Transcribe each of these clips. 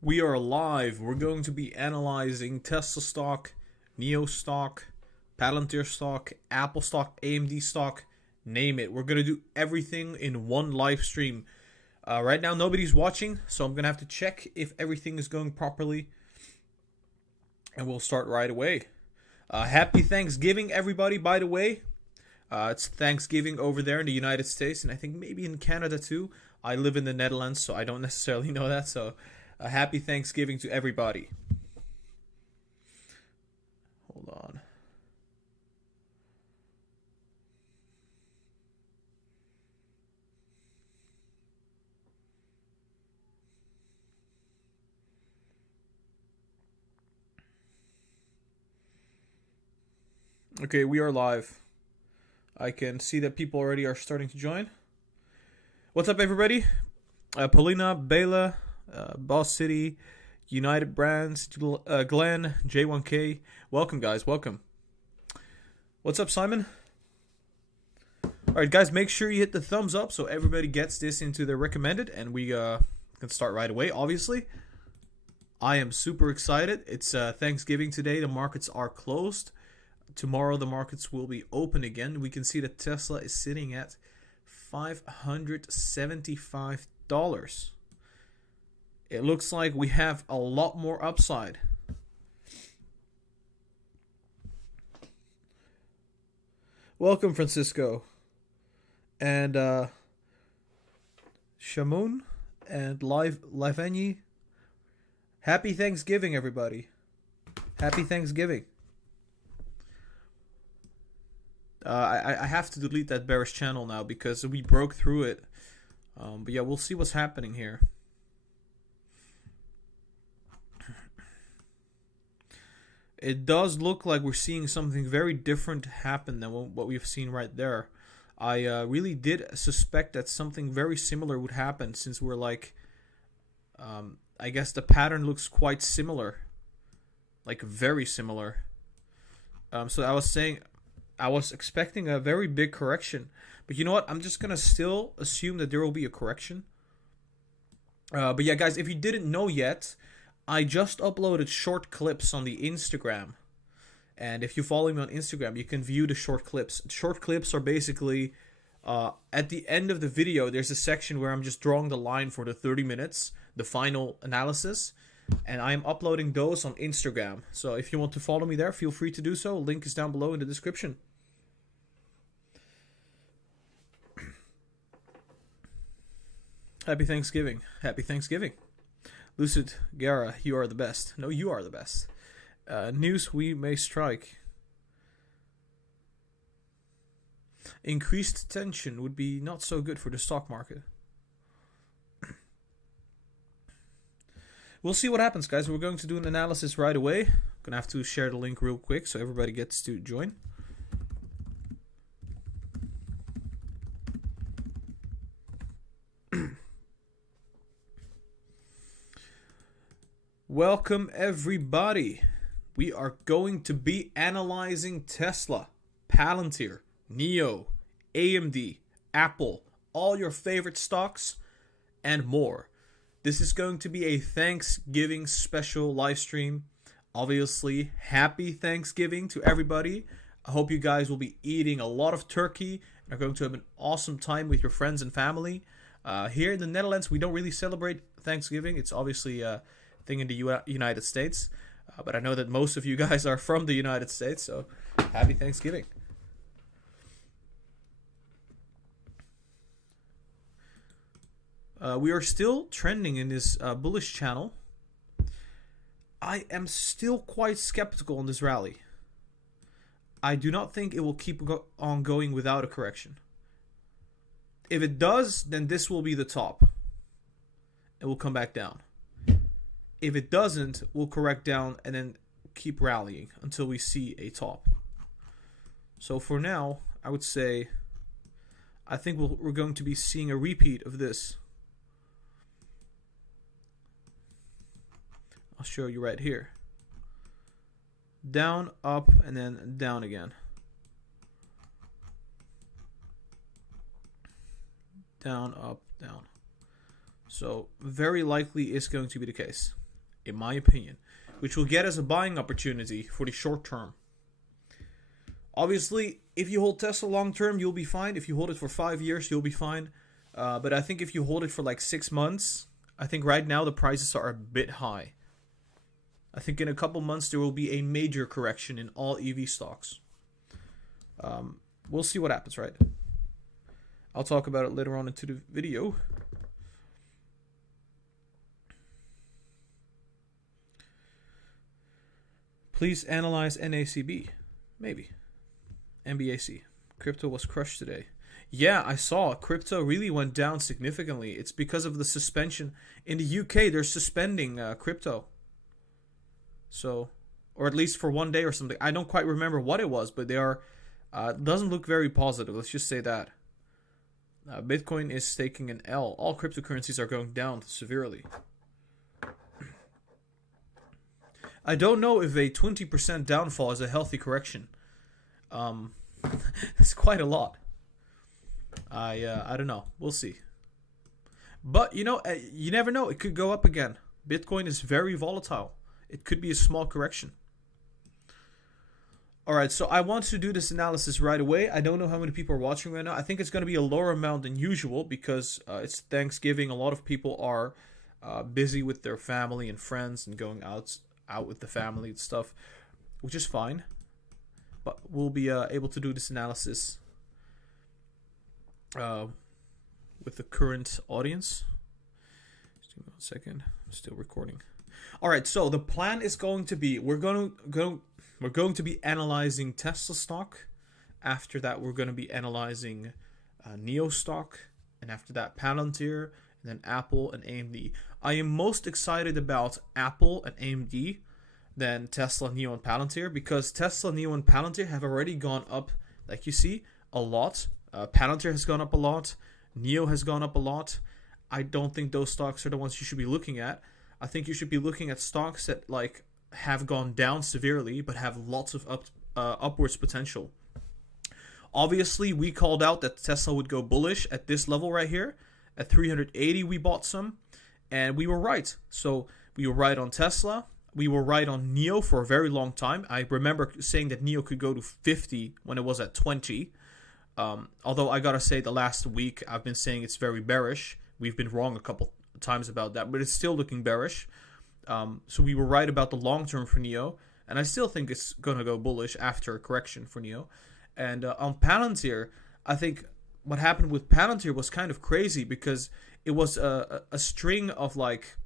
We are live. We're going to be analyzing Tesla stock, NIO stock, Palantir stock, Apple stock, AMD stock, name it. We're going to do everything in one live stream. Right now, nobody's watching, so I'm going to have to check if everything is going properly. And we'll start right away. Happy Thanksgiving, everybody, by the way. It's Thanksgiving over there in the United States, and I think maybe in Canada too. I live in the Netherlands, so I don't necessarily know that, so... happy Thanksgiving to everybody. Hold on. Okay, we are live. I can see that people already are starting to join. What's up, everybody? Paulina, Bela, Boss City, United Brands, Glenn, J1K. Welcome, guys. Welcome. What's up, Simon? Alright, guys, make sure you hit the thumbs up so everybody gets this into their recommended, and we can start right away, obviously. I am super excited. It's Thanksgiving today. The markets are closed. Tomorrow, the markets will be open again. We can see that Tesla is sitting at $575. It looks like we have a lot more upside. Welcome, Francisco. And Shamoun and Liveni. Happy Thanksgiving, everybody. Happy Thanksgiving. I have to delete that bearish channel now because we broke through it. But yeah, we'll see what's happening here. It does look like we're seeing something very different happen than what we've seen right there. I really did suspect that something very similar would happen since we're like, I guess the pattern looks quite similar. Like very similar. So I was saying, I was expecting a very big correction. But you know what? I'm just going to still assume that there will be a correction. But yeah, guys, if you didn't know yet, I just uploaded short clips on the Instagram. And if you follow me on Instagram, you can view the short clips. Short clips are basically, at the end of the video, there's a section where I'm just drawing the line for the 30 minutes, the final analysis. And I'm uploading those on Instagram. So if you want to follow me there, feel free to do so. Link is down below in the description. Happy Thanksgiving. Happy Thanksgiving. Lucid, Gara, you are the best. No, you are the best. News we may strike. Increased tension would be not so good for the stock market. We'll see what happens, guys. We're going to do an analysis right away. I'm going to have to share the link real quick so everybody gets to join. Welcome, everybody. We are going to be analyzing Tesla, Palantir, NIO, AMD, Apple, all your favorite stocks, and more. This is going to be a Thanksgiving special live stream. Obviously, happy Thanksgiving to everybody. I hope you guys will be eating a lot of turkey and are going to have an awesome time with your friends and family. Here in the Netherlands, we don't really celebrate Thanksgiving. It's obviously a thing in the United States. But I know that most of you guys are from the United States, so happy Thanksgiving. We are still trending in this bullish channel. I am still quite skeptical on this rally. I do not think it will keep on going without a correction. If it does, then this will be the top. It will come back down. If it doesn't, we'll correct down and then keep rallying until we see a top. So for now, I would say I think we're going to be seeing a repeat of this. I'll show you right here. Down, up, and then down again. Down, up, down. So very likely it's going to be the case. in my opinion, which will get us a buying opportunity for the short term. Obviously, if you hold Tesla long term, you'll be fine. If you hold it for 5 years, you'll be fine. But I think if you hold it for like 6 months, I think right now the prices are a bit high. I think in a couple months there will be a major correction in all EV stocks. We'll see what happens, right? I'll talk about it later on into the video. Please analyze NACB. Maybe. MBAC. Crypto was crushed today. Yeah, I saw. Crypto really went down significantly. It's because of the suspension. In the UK, they're suspending crypto. So, or at least for 1 day or something. I don't quite remember what it was, but they are... doesn't look very positive. Let's just say that. Bitcoin is taking an L. All cryptocurrencies are going down severely. I don't know if a 20% downfall is a healthy correction. It's quite a lot. I don't know. We'll see. But, you know, you never know. It could go up again. Bitcoin is very volatile. It could be a small correction. Alright, so I want to do this analysis right away. I don't know how many people are watching right now. I think it's going to be a lower amount than usual because it's Thanksgiving. A lot of people are busy with their family and friends and going out with the family and stuff, which is fine. But we'll be able to do this analysis with the current audience. Just give me 1 second. I'm still recording. Alright, so the plan is going to be we're going to be analyzing Tesla stock. After that, we're going to be analyzing NIO stock, and after that, Palantir, and then Apple and AMD. I am most excited about Apple and AMD than Tesla, NIO, and Palantir because Tesla, NIO, and Palantir have already gone up, like you see, a lot. Palantir has gone up a lot. NIO has gone up a lot. I don't think those stocks are the ones you should be looking at. I think you should be looking at stocks that like have gone down severely but have lots of upwards potential. Obviously, we called out that Tesla would go bullish at this level right here. At 380, we bought some, and we were right. So we were right on Tesla. We were right on NIO for a very long time. I remember saying that NIO could go to 50 when it was at 20. Although I gotta say the last week I've been saying it's very bearish. We've been wrong a couple times about that, but it's still looking bearish. So we were right about the long term for NIO, and I still think it's going to go bullish after a correction for NIO. And on Palantir, I think what happened with Palantir was kind of crazy because it was a string of like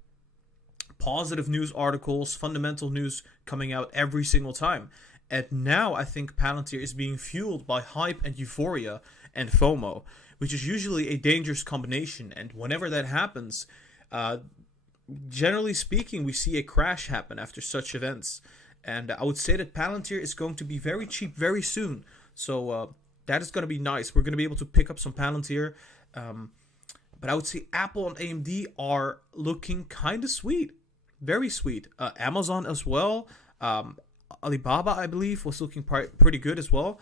positive news articles, fundamental news coming out every single time. And now I think Palantir is being fueled by hype and euphoria and FOMO, which is usually a dangerous combination. And whenever that happens, generally speaking, we see a crash happen after such events. And I would say that Palantir is going to be very cheap very soon. So that is going to be nice. We're going to be able to pick up some Palantir. But I would say Apple and AMD are looking kind of sweet. Very sweet. Amazon as well. Alibaba, I believe, was looking pretty good as well.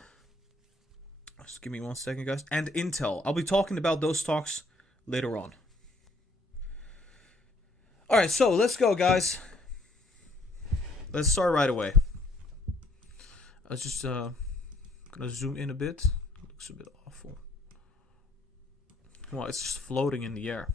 Just give me 1 second, guys. And Intel. I'll be talking about those stocks later on. Alright, so let's go, guys. Let's start right away. I was just going to zoom in a bit. It looks a bit awful. Well, it's just floating in the air.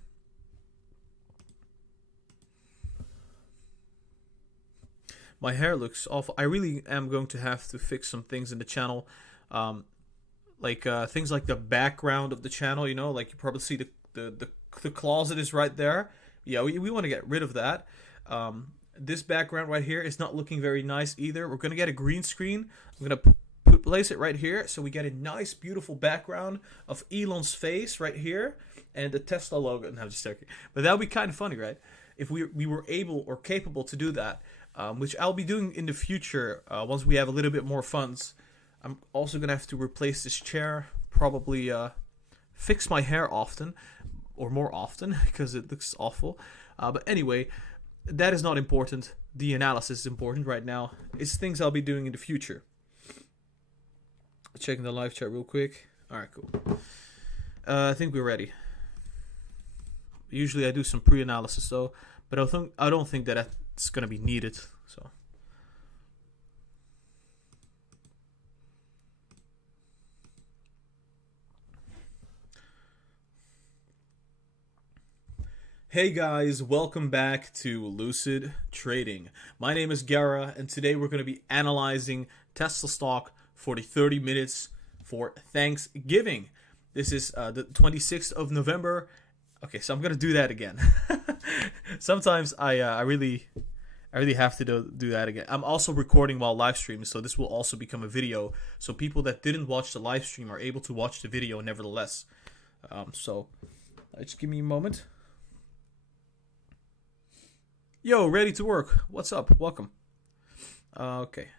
My hair looks awful. I really am going to have to fix some things in the channel. Things like the background of the channel, you know, like you probably see the closet is right there. Yeah, we want to get rid of that. This background right here is not looking very nice either. We're going to get a green screen. I'm going to place it right here so we get a nice, beautiful background of Elon's face right here and the Tesla logo. No, I'm just joking. But that would be kind of funny, right? If we were able or capable to do that, which I'll be doing in the future once we have a little bit more funds. I'm also going to have to replace this chair, probably fix my hair often, or more often, because it looks awful. But anyway, that is not important. The analysis is important right now. It's things I'll be doing in the future. Checking the live chat real quick. Alright, cool. I think we're ready. Usually I do some pre-analysis though, but I don't think that it's gonna be needed. So. Hey guys, welcome back to Lucid Trading. My name is Gara, and today we're going to be analyzing Tesla stock for the 30 minutes for Thanksgiving. This is the 26th of November. Okay, so I'm going to do that again. Sometimes I really have to do that again. I'm also recording while live streaming, so this will also become a video. So people that didn't watch the live stream are able to watch the video nevertheless. So just give me a moment. Yo, ready to work. What's up? Welcome. Okay.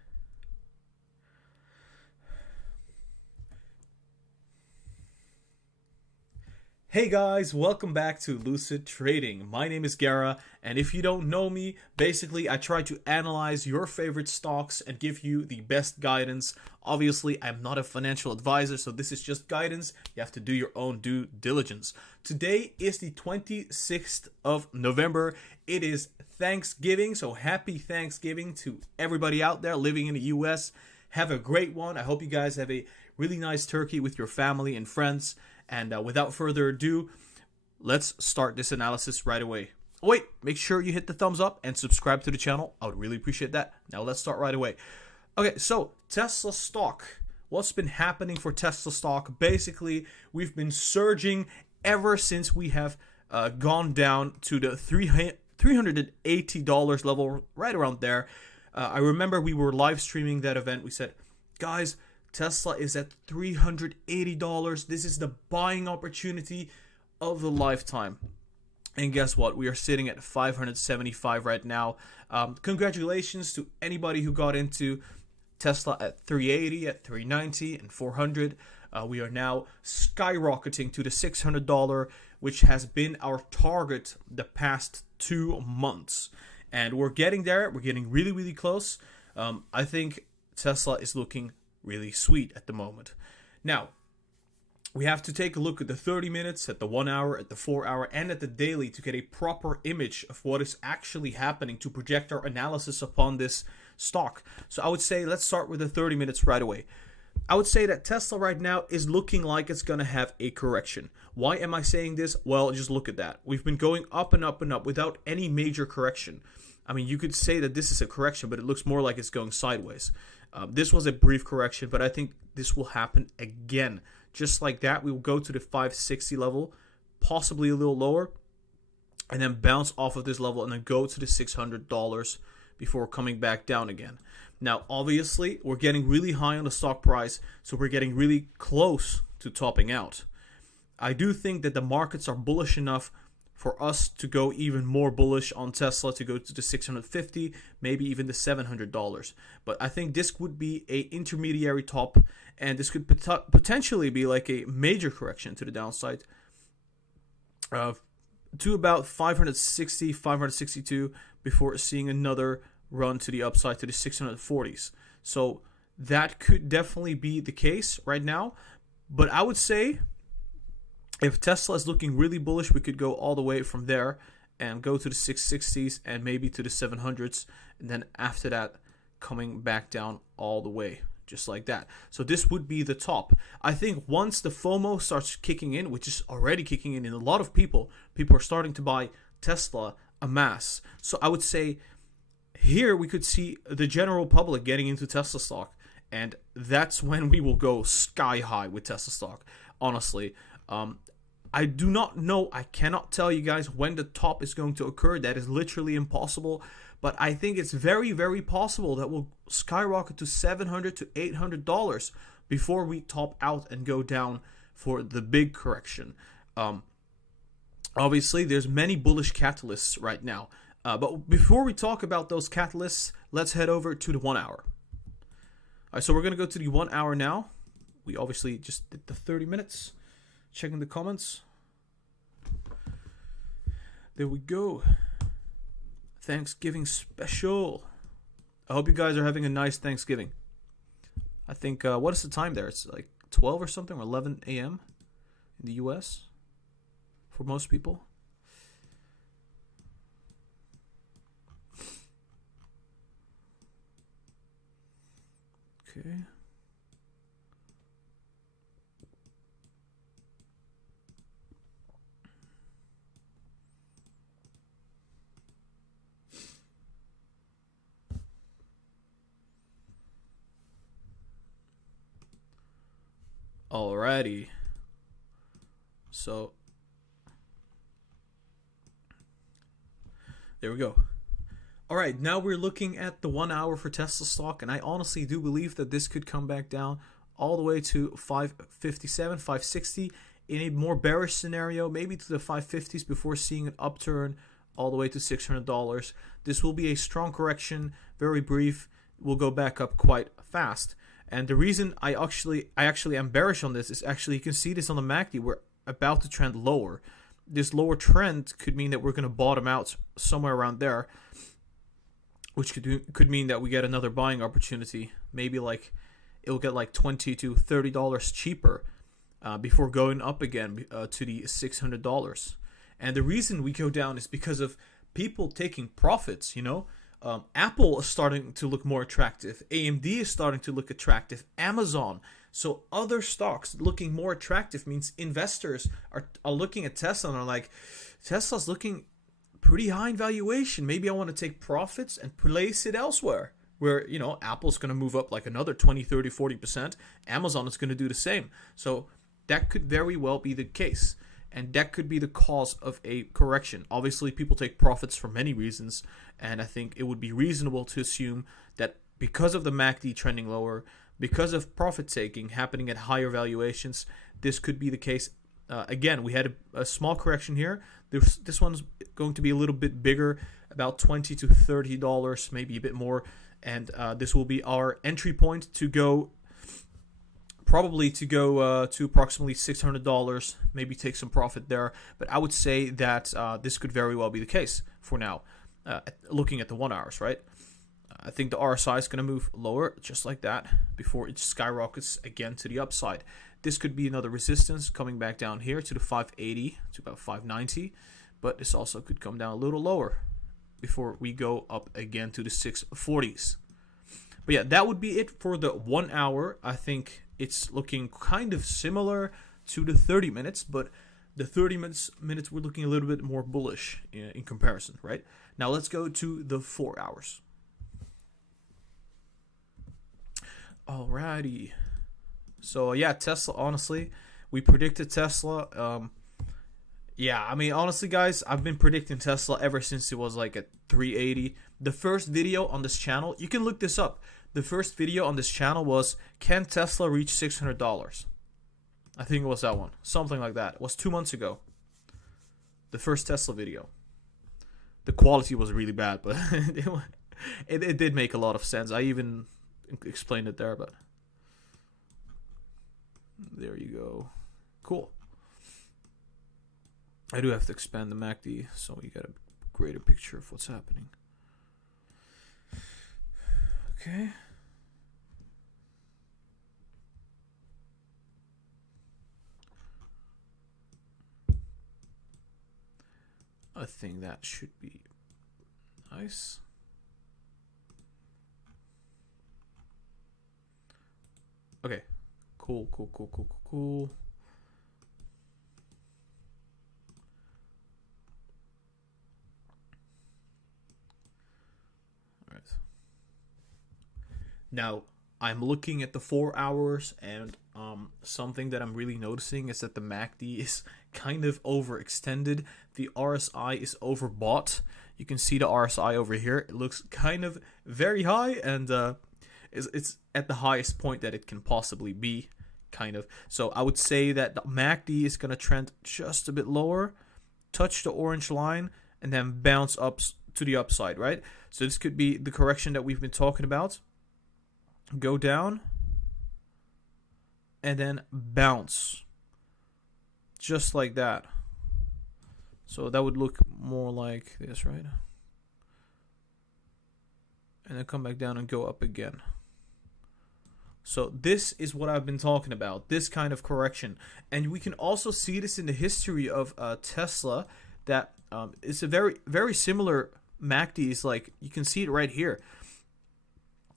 Hey guys, welcome back to Lucid Trading. My name is Gara, and if you don't know me, basically I try to analyze your favorite stocks and give you the best guidance. Obviously, I'm not a financial advisor, so this is just guidance. You have to do your own due diligence. Today is the 26th of November. It is Thanksgiving, so happy Thanksgiving to everybody out there living in the US. Have a great one. I hope you guys have a really nice turkey with your family and friends. And without further ado, let's start this analysis right away. Oh, wait, make sure you hit the thumbs up and subscribe to the channel. I would really appreciate that. Now let's start right away. Okay, so Tesla stock. What's been happening for Tesla stock? Basically, we've been surging ever since we have gone down to the $380 level, right around there. I remember we were live streaming that event. We said, guys, Tesla is at $380. This is the buying opportunity of the lifetime. And guess what? We are sitting at 575 right now. Congratulations to anybody who got into Tesla at 380, at 390, and 400. We are now skyrocketing to the $600, which has been our target the past 2 months. And we're getting there. We're getting really, really close. I think Tesla is looking really sweet at the moment. Now, we have to take a look at the 30 minutes, at the 1 hour, at the 4 hour, and at the daily to get a proper image of what is actually happening to project our analysis upon this stock. So I would say let's start with the 30 minutes right away. I would say that Tesla right now is looking like it's going to have a correction. Why am I saying this? Well, just look at that. We've been going up and up and up without any major correction. I mean, you could say that this is a correction, but it looks more like it's going sideways. This was a brief correction, but I think this will happen again. Just like that, we will go to the 560 level, possibly a little lower, and then bounce off of this level and then go to the $600 before coming back down again. Now, obviously, we're getting really high on the stock price, so we're getting really close to topping out. I do think that the markets are bullish enough for us to go even more bullish on Tesla, to go to the 650, maybe even the $700. But I think this would be a intermediary top, and this could potentially be like a major correction to the downside to about 560, 562 before seeing another run to the upside to the 640s. So that could definitely be the case right now. But I would say if Tesla is looking really bullish, we could go all the way from there and go to the 660s and maybe to the 700s. And then after that, coming back down all the way, just like that. So this would be the top. I think once the FOMO starts kicking in, which is already kicking in a lot of people are starting to buy Tesla en masse. So I would say here we could see the general public getting into Tesla stock. And that's when we will go sky high with Tesla stock, honestly. I do not know. I cannot tell you guys when the top is going to occur. That is literally impossible. But I think it's very, very possible that we'll skyrocket to $700 to $800 before we top out and go down for the big correction. Obviously, there's many bullish catalysts right now. But before we talk about those catalysts, let's head over to the 1 hour. All right, so we're going to go to the 1 hour now. We obviously just did the 30 minutes. Checking the comments. There we go. Thanksgiving special. I hope you guys are having a nice Thanksgiving. I think, what is the time there? It's like 12 or something, or 11 a.m. in the U.S. for most people. Okay. Alrighty. So there we go. All right, now we're looking at the 1 hour for Tesla stock, and I honestly do believe that this could come back down all the way to 557, 560 in a more bearish scenario, maybe to the 550s before seeing an upturn all the way to $600. This will be a strong correction, very brief. We'll go back up quite fast. And the reason I actually am bearish on this is actually, you can see this on the MACD. We're about to trend lower. This lower trend could mean that we're going to bottom out somewhere around there, which could mean that we get another buying opportunity. Maybe like it'll get like $20 to $30 cheaper before going up again to the $600. And the reason we go down is because of people taking profits. Apple is starting to look more attractive. AMD is starting to look attractive. Amazon. So other stocks looking more attractive means investors are looking at Tesla and are like, Tesla's looking pretty high in valuation. Maybe I want to take profits and place it elsewhere, where Apple's going to move up like another 20, 30, 40%. Amazon is going to do the same. So that could very well be the case, and that could be the cause of a correction. Obviously, people take profits for many reasons, and I think it would be reasonable to assume that because of the MACD trending lower, because of profit taking happening at higher valuations, this could be the case. Again, we had a small correction here. This one's going to be a little bit bigger, about $20 to $30, maybe a bit more. And this will be our entry point to go to approximately $600, maybe take some profit there. But I would say that this could very well be the case for now, looking at the 1 hours, right? I think the RSI is going to move lower just like that before it skyrockets again to the upside. This could be another resistance coming back down here to the 580 to about 590, but this also could come down a little lower before we go up again to the 640s. But yeah, that would be it for the 1 hour. I think it's looking kind of similar to the 30 minutes, but the 30 minutes we're looking a little bit more bullish in comparison, right? Now let's go to the 4 hours. Alrighty. So yeah, Tesla, honestly, we predicted Tesla. Yeah, I mean, honestly, guys, I've been predicting Tesla ever since it was like at 380. The first video on this channel, you can look this up. The first video on this channel was, can Tesla reach $600? I think it was that one. Something like that. It was 2 months ago. The first Tesla video. The quality was really bad, but it did make a lot of sense. I even explained it there, but there you go. Cool. I do have to expand the MACD so you get a greater picture of what's happening. Okay. I think that should be nice. Okay. Cool. All right. Now, I'm looking at the 4 hours, and something that I'm really noticing is that the MACD is kind of overextended. The RSI is overbought. You can see the RSI over here. It looks kind of very high, and it's at the highest point that it can possibly be, kind of. So I would say that the MACD is going to trend just a bit lower, touch the orange line, and then bounce up to the upside, right? So this could be the correction that we've been talking about. Go down, and then bounce, just like that. So that would look more like this, right? And then come back down and go up again. So this is what I've been talking about, this kind of correction. And we can also see this in the history of Tesla, that it's a very, very similar MACD. Like, you can see it right here.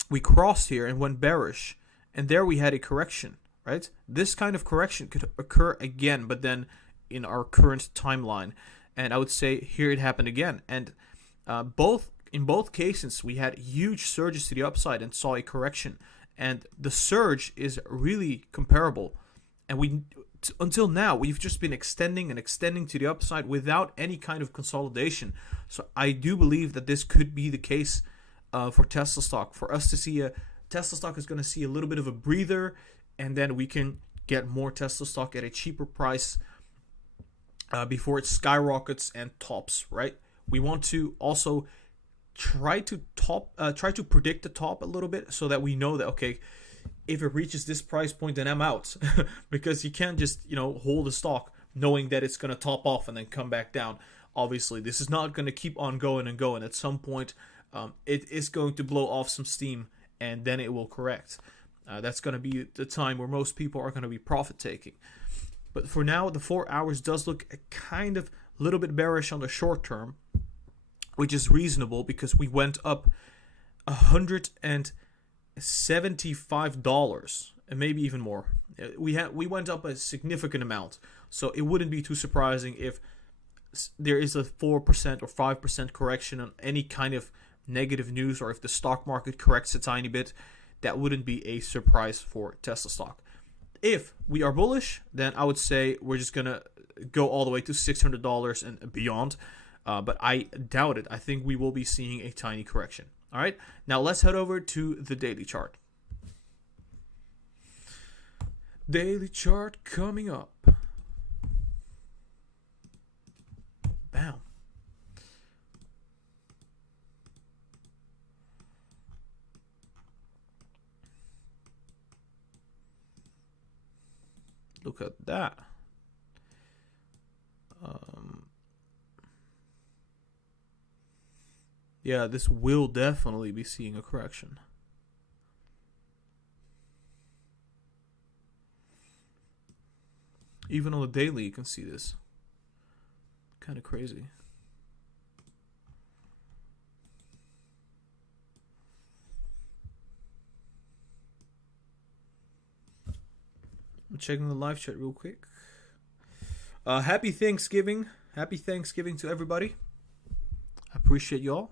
We crossed here and went bearish. and there we had a correction, right? This kind of correction could occur again, but then in our current timeline. And I would say here it happened again. And in both cases, we had huge surges to the upside and saw a correction. And the surge is really comparable. And until now, we've just been extending and extending to the upside without any kind of consolidation. So I do believe that this could be the case for Tesla stock. For us to see Tesla stock is going to see a little bit of a breather, and then we can get more Tesla stock at a cheaper price before it skyrockets and tops, right? We want to also try to predict the top a little bit so that we know that, okay, if it reaches this price point, then I'm out. Because you can't just, hold a stock knowing that it's going to top off and then come back down. Obviously, this is not going to keep on going and going. At some point, it is going to blow off some steam, and then it will correct. That's going to be the time where most people are going to be profit taking. But for now, the 4 hours does look a kind of little bit bearish on the short term, which is reasonable because we went up $175 and maybe even more. We went up a significant amount, so it wouldn't be too surprising if there is a 4% or 5% correction on any kind of negative news, or if the stock market corrects a tiny bit. That wouldn't be a surprise for Tesla stock. If we are bullish, then I would say we're just gonna go all the way to $600 and beyond. But I doubt it. I think we will be seeing a tiny correction. All right, now let's head over to the daily chart. Daily chart coming up. Bam. Look at that. Yeah, this will definitely be seeing a correction. Even on the daily, you can see this. Kind of crazy. I'm checking the live chat real quick. Happy Thanksgiving. Happy Thanksgiving to everybody. I appreciate y'all.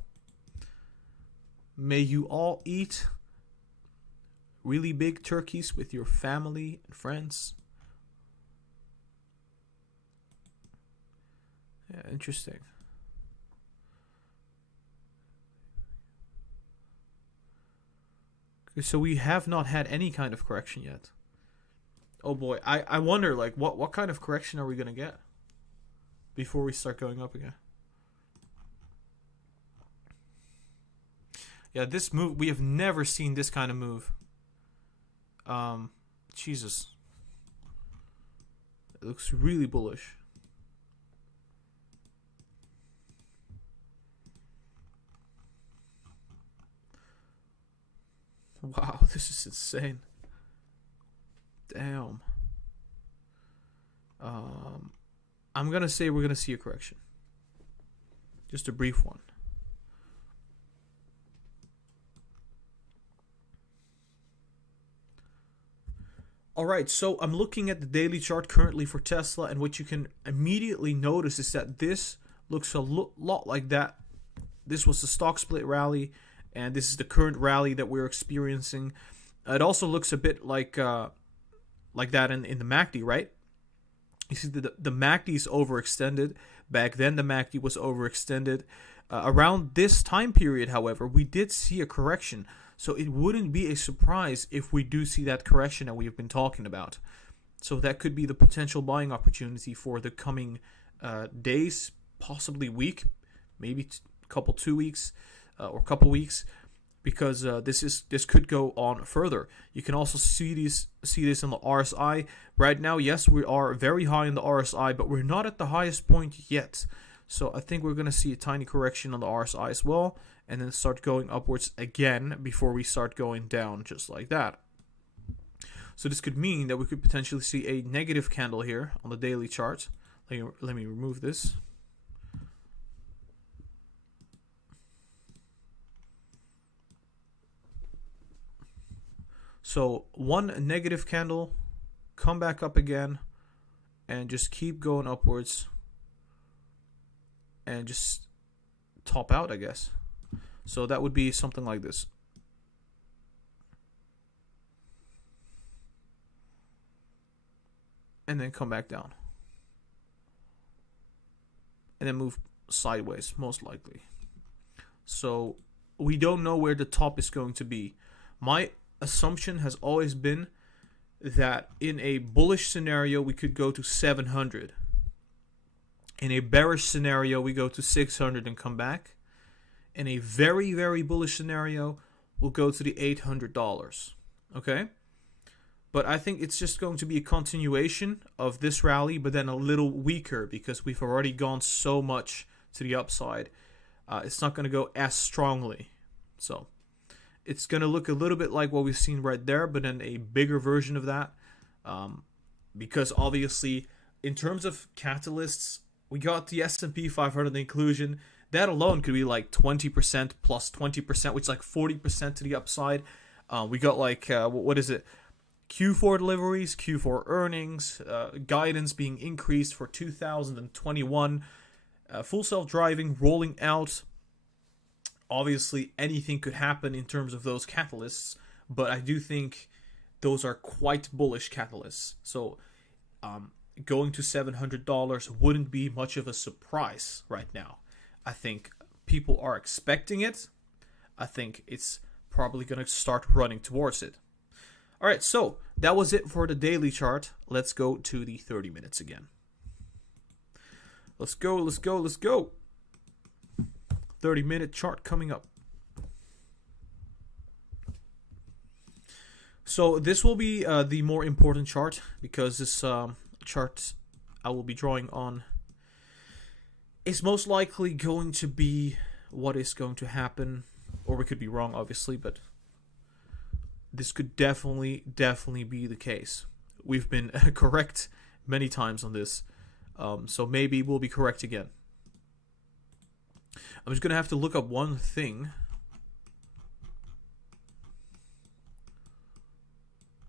May you all eat really big turkeys with your family and friends. Yeah, interesting. So we have not had any kind of correction yet. Oh boy, I wonder, like, what kind of correction are we gonna get before we start going up again? Yeah, this move, we have never seen this kind of move. Jesus. It looks really bullish. Wow, this is insane. Damn. I'm gonna say we're gonna see a correction. Just a brief one. Alright, so I'm looking at the daily chart currently for Tesla, and what you can immediately notice is that this looks a lot like that. This was the stock split rally, and this is the current rally that we're experiencing. It also looks a bit like that in the MACD, right? You see the MACD is overextended. Back then, the MACD was overextended. Around this time period, however, we did see a correction. So it wouldn't be a surprise if we do see that correction that we've been talking about. So that could be the potential buying opportunity for the coming days, possibly week, maybe couple 2 weeks or couple weeks, because this could go on further. You can also see this in the RSI right now. Yes, we are very high in the RSI, but we're not at the highest point yet. So I think we're going to see a tiny correction on the RSI as well, and then start going upwards again before we start going down just like that. So this could mean that we could potentially see a negative candle here on the daily chart. Let me remove this. So one negative candle, come back up again, and just keep going upwards, and just top out, I guess. So that would be something like this. And then come back down. And then move sideways, most likely. So we don't know where the top is going to be. My assumption has always been that in a bullish scenario, we could go to 700. In a bearish scenario, we go to 600 and come back. In a very, very bullish scenario, we'll go to the $800. Okay? But I think it's just going to be a continuation of this rally, but then a little weaker because we've already gone so much to the upside. It's not going to go as strongly. So it's going to look a little bit like what we've seen right there, but then a bigger version of that. Because obviously, in terms of catalysts, we got the S&P 500 inclusion. That alone could be like 20% plus 20%, which is like 40% to the upside. We got like, what is it? Q4 deliveries, Q4 earnings, guidance being increased for 2021, full self-driving rolling out. Obviously, anything could happen in terms of those catalysts, but I do think those are quite bullish catalysts. So going to $700 wouldn't be much of a surprise right now. I think people are expecting it. I think it's probably going to start running towards it. All right, so that was it for the daily chart. Let's go to the 30 minutes again. Let's go, let's go, let's go. 30-minute chart coming up. So this will be the more important chart because this chart I will be drawing on is most likely going to be what is going to happen, or we could be wrong, obviously, but this could definitely be the case. We've been correct many times on this, so maybe we'll be correct again. I'm just going to have to look up one thing.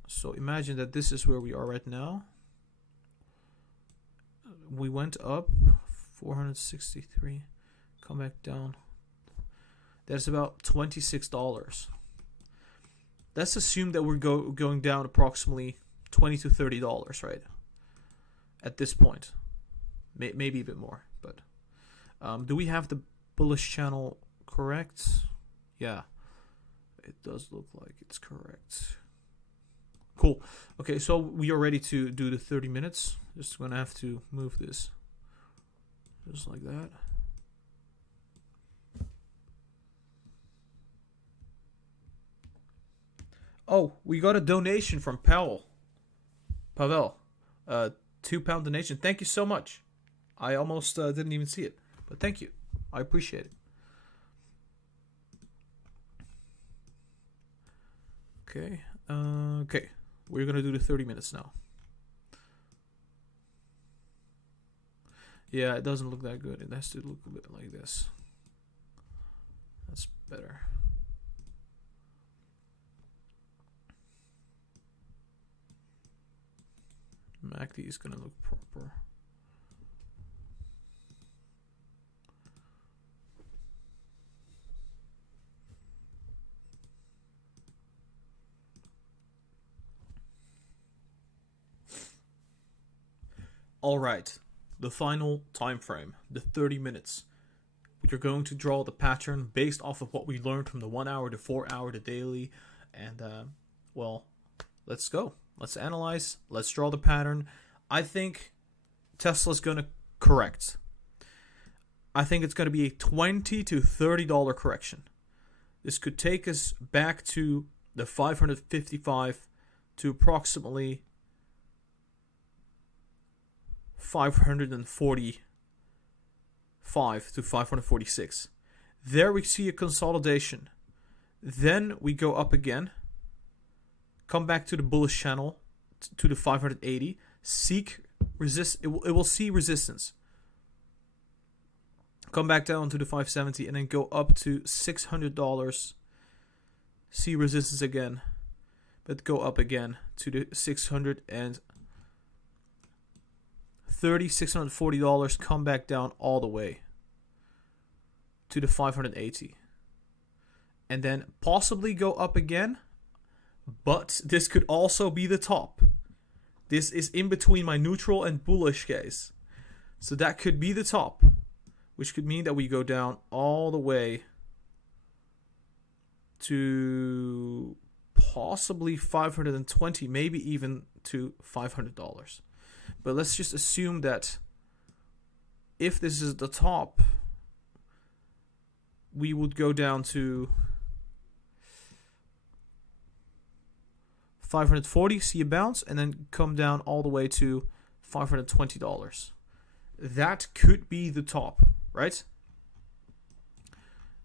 So imagine that this is where we are right now. We went up 463, come back down. That's about $26. Let's assume that we're going down approximately $20 to $30, right? At this point. Maybe a bit more, but do we have the bullish channel correct? Yeah, it does look like it's correct. Cool. Okay, so we are ready to do the 30 minutes. Just gonna have to move this just like that. Oh, we got a donation from Pavel. £2 donation. Thank you so much. I almost didn't even see it, but thank you. I appreciate it. Okay. Okay. We're going to do the 30 minutes now. Yeah, it doesn't look that good. It has to look a bit like this. That's better. MACD is going to look proper. All right, the final time frame, the 30 minutes. We're going to draw the pattern based off of what we learned from the 1 hour, the 4 hour, the daily, and well, let's go. Let's analyze. Let's draw the pattern. I think Tesla's going to correct. I think it's going to be a $20 to $30 correction. This could take us back to the 555 to approximately 545 to 546. There we see a consolidation. Then we go up again. Come back to the bullish channel to the 580. Seek resist. It will see resistance. Come back down to the 570 and then go up to $600. See resistance again. but go up again to the $640, come back down all the way to the 580, and then possibly go up again. But this could also be the top. This is in between my neutral and bullish case, so that could be the top, which could mean that we go down all the way to possibly 520, maybe even to $500. But let's just assume that if this is the top, we would go down to 540, see a bounce, and then come down all the way to $520. That could be the top, right?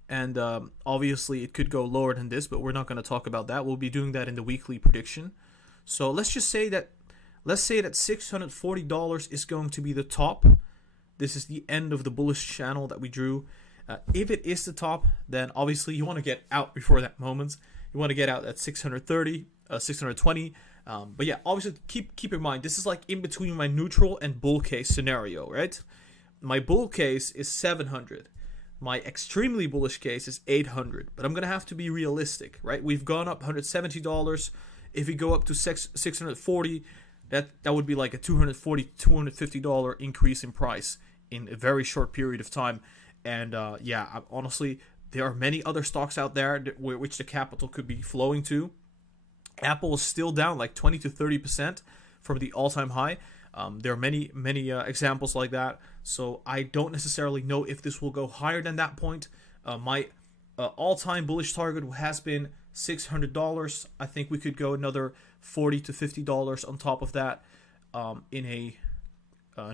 And obviously it could go lower than this, but we're not going to talk about that. We'll be doing that in the weekly prediction. So let's say that $640 is going to be the top. This is the end of the bullish channel that we drew. If it is the top, then obviously you want to get out before that moment. You want to get out at 630, 620. But yeah, obviously keep in mind, this is like in between my neutral and bull case scenario, right? My bull case is 700. My extremely bullish case is 800. But I'm going to have to be realistic, right? We've gone up $170. If we go up to 640, that would be like a $240, $250 increase in price in a very short period of time. And yeah, honestly, there are many other stocks out there which the capital could be flowing to. Apple is still down like 20 to 30% from the all-time high. There are many examples like that. So I don't necessarily know if this will go higher than that point. My all-time bullish target has been $600. I think we could go another $40 to $50 on top of that in a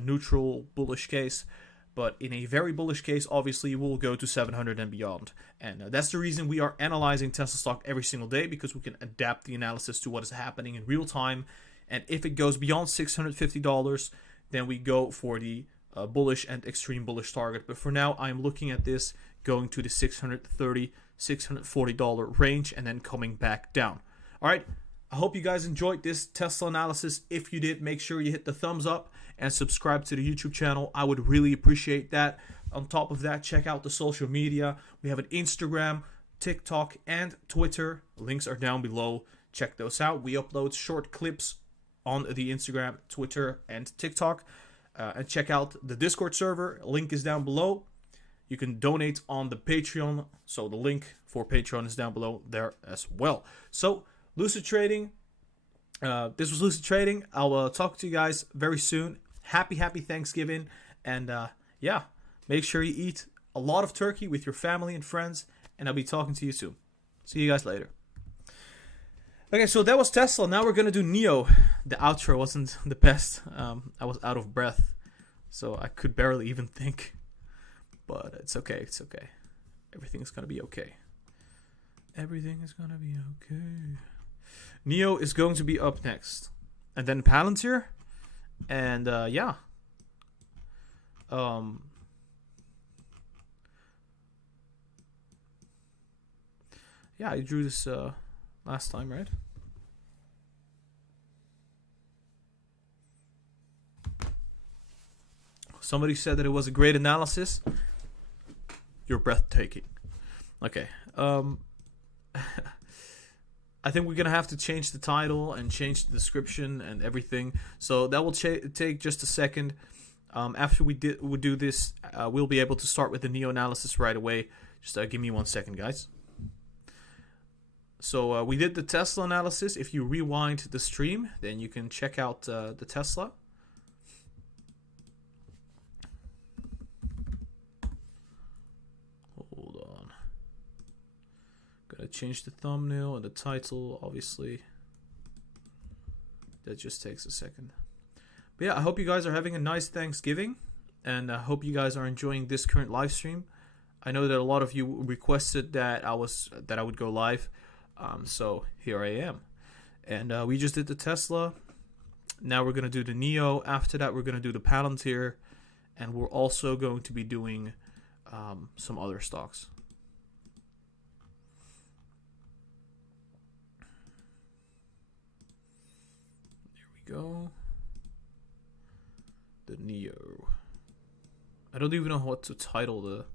neutral bullish case. But in a very bullish case, obviously, we'll go to 700 and beyond. And that's the reason we are analyzing Tesla stock every single day, because we can adapt the analysis to what is happening in real time. And if it goes beyond $650, then we go for the bullish and extreme bullish target. But for now, I'm looking at this going to the $630, $640 range and then coming back down. All right. I hope you guys enjoyed this Tesla analysis. If you did, make sure you hit the thumbs up and subscribe to the YouTube channel. I would really appreciate that. On top of that, check out the social media. We have an Instagram, TikTok, and Twitter. Links are down below. Check those out. We upload short clips on the Instagram, Twitter, and TikTok. And check out the Discord server. Link is down below. You can donate on the Patreon. So the link for Patreon is down below there as well. So Lucid Trading. This was Lucid Trading. I'll talk to you guys very soon. Happy Thanksgiving. And yeah, make sure you eat a lot of turkey with your family and friends. And I'll be talking to you soon. See you guys later. Okay, so that was Tesla. Now we're going to do NIO. The outro wasn't the best. I was out of breath. So I could barely even think. But it's okay. It's okay. Everything's going to be okay. Everything is going to be okay. NIO is going to be up next. And then Palantir. And yeah. Yeah, I drew this last time, right? Somebody said that it was a great analysis. You're breathtaking. Okay. I think we're going to have to change the title and change the description and everything. So that will take just a second. After we do this, we'll be able to start with the NIO analysis right away. Just give me 1 second, guys. So we did the Tesla analysis. If you rewind the stream, then you can check out the Tesla. Hold on. Gotta change the thumbnail and the title, obviously. That just takes a second. But yeah, I hope you guys are having a nice Thanksgiving. And I hope you guys are enjoying this current live stream. I know that a lot of you requested that I would go live. So here I am. And we just did the Tesla. Now we're going to do the NIO. After that, we're going to do the Palantir. And we're also going to be doing some other stocks. go. The Neo. I don't even know what to title the...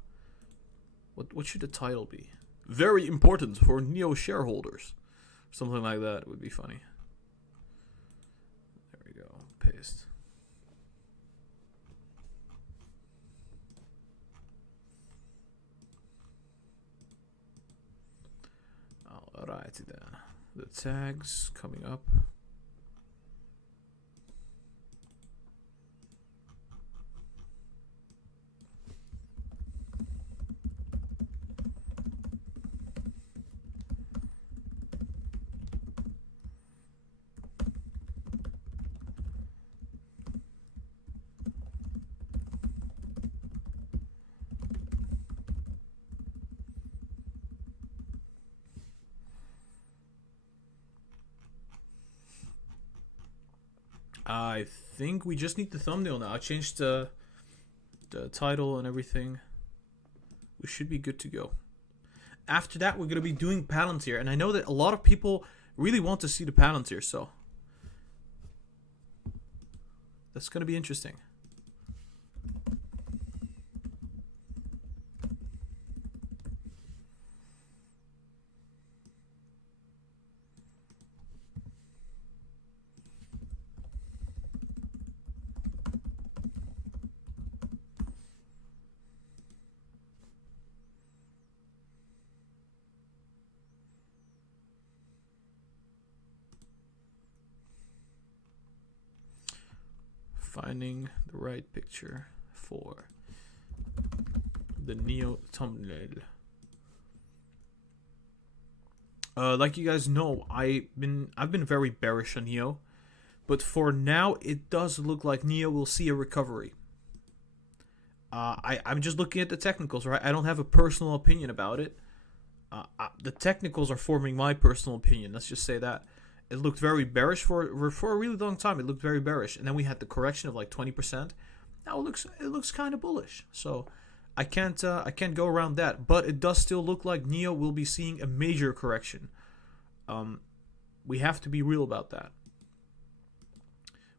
What should the title be? Very important for Neo shareholders. Something like that would be funny. There we go. Paste. Alrighty then. The tags coming up. I think we just need the thumbnail now. I changed the title and everything. We should be good to go. After that, we're going to be doing Palantir. And I know that a lot of people really want to see the Palantir, so that's going to be interesting. Finding the right picture for the Neo thumbnail. Like you guys know, I've been very bearish on Neo, but for now it does look like Neo will see a recovery. I'm just looking at the technicals, right? I don't have a personal opinion about it. The technicals are forming my personal opinion. Let's just say that. It looked very bearish for a really long time. It looked very bearish, and then we had the correction of like 20%. Now it looks kind of bullish. So I can't go around that. But it does still look like Neo will be seeing a major correction. We have to be real about that.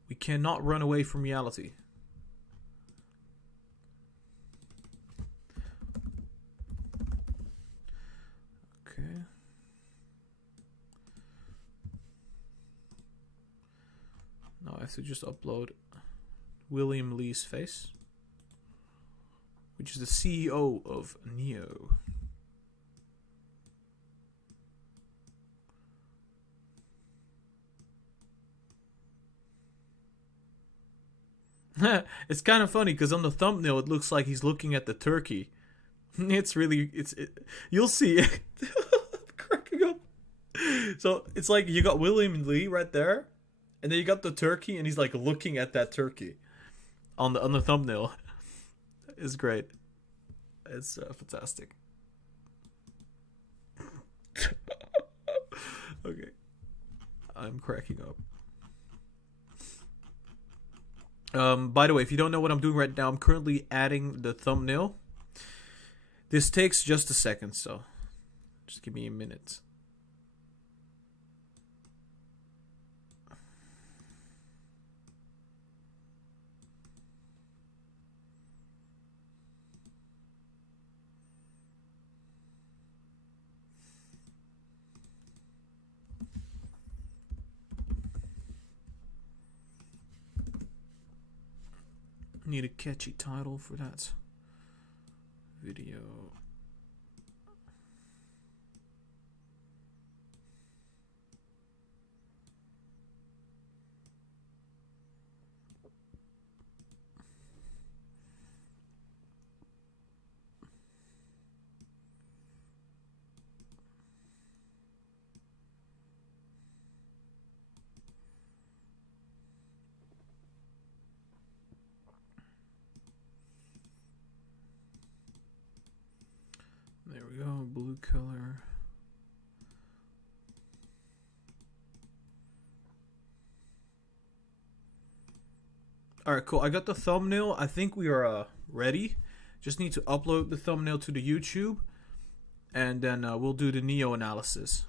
We cannot run away from reality. Okay. Now I have to just upload William Lee's face, which is the CEO of Neo. It's kind of funny because on the thumbnail it looks like he's looking at the turkey. It's really you'll see it. Cracking up. So it's like you got William Lee right there. And then you got the turkey, and he's like looking at that turkey on the thumbnail. It's great. It's fantastic. Okay, I'm cracking up. By the way, if you don't know what I'm doing right now, I'm currently adding the thumbnail. This takes just a second, so just give me a minute. Need a catchy title for that video. There we go, blue color. Alright, cool. I got the thumbnail. I think we are ready. Just need to upload the thumbnail to the YouTube. And then we'll do the Neo analysis.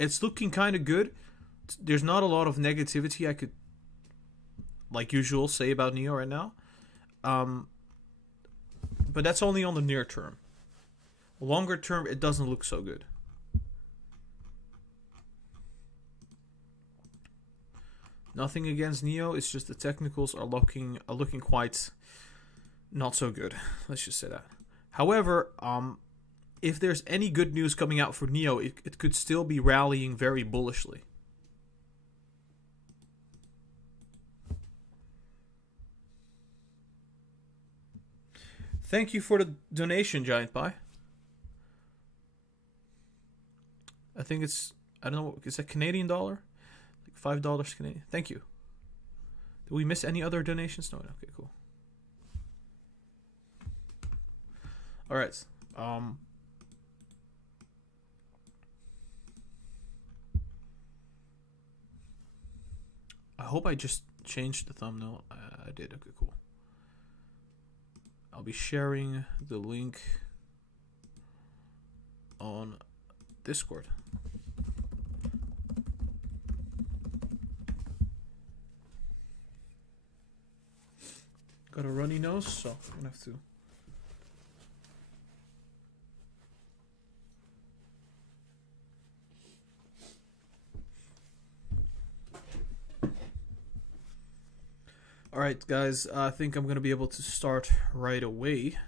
It's looking kind of good. There's not a lot of negativity I could like usual, say about NEO right now. But that's only on the near term. Longer term, it doesn't look so good. Nothing against NEO. It's just the technicals are looking quite not so good. Let's just say that. However, if there's any good news coming out for NEO, it could still be rallying very bullishly. Thank you for the donation, Giant Pie. I think it's, I don't know, is that Canadian dollar? Like $5 Canadian. Thank you. Did we miss any other donations? No. Okay, cool. All right. I hope I just changed the thumbnail. I did. Okay, cool. I'll be sharing the link on Discord. Got a runny nose, so I'm gonna have to. Alright, guys, I think I'm going to be able to start right away.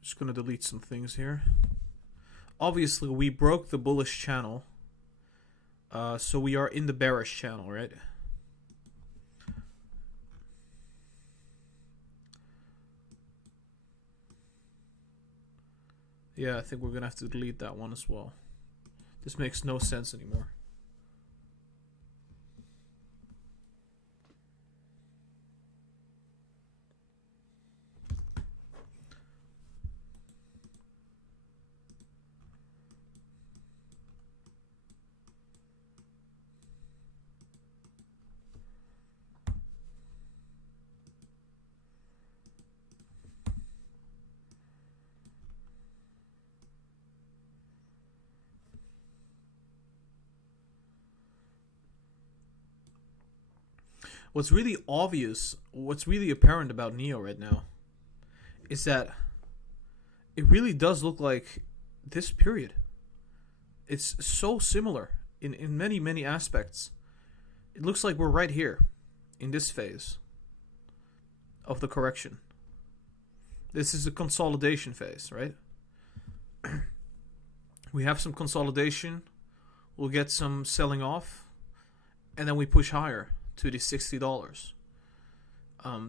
Just going to delete some things here. Obviously, we broke the bullish channel. So we are in the bearish channel, right? Yeah, I think we're going to have to delete that one as well. This makes no sense anymore. What's really obvious, what's really apparent about NEO right now is that it really does look like this period. It's so similar in many, many aspects. It looks like we're right here in this phase of the correction. This is a consolidation phase, right? We have some consolidation. We'll get some selling off. And then we push higher to the $60.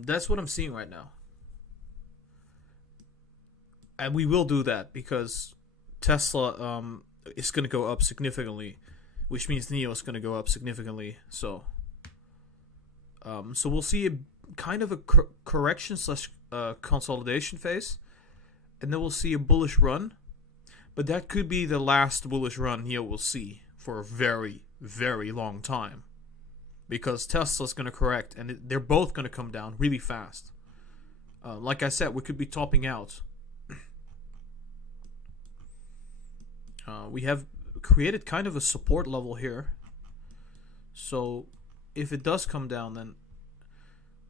That's what I'm seeing right now. And we will do that because Tesla is going to go up significantly, which means NEO is going to go up significantly. So we'll see a kind of a correction / consolidation phase, and then we'll see a bullish run. But that could be the last bullish run NEO will see for a very, very long time. Because Tesla's going to correct, and they're both going to come down really fast. Like I said, we could be topping out. We have created kind of a support level here. So if it does come down, then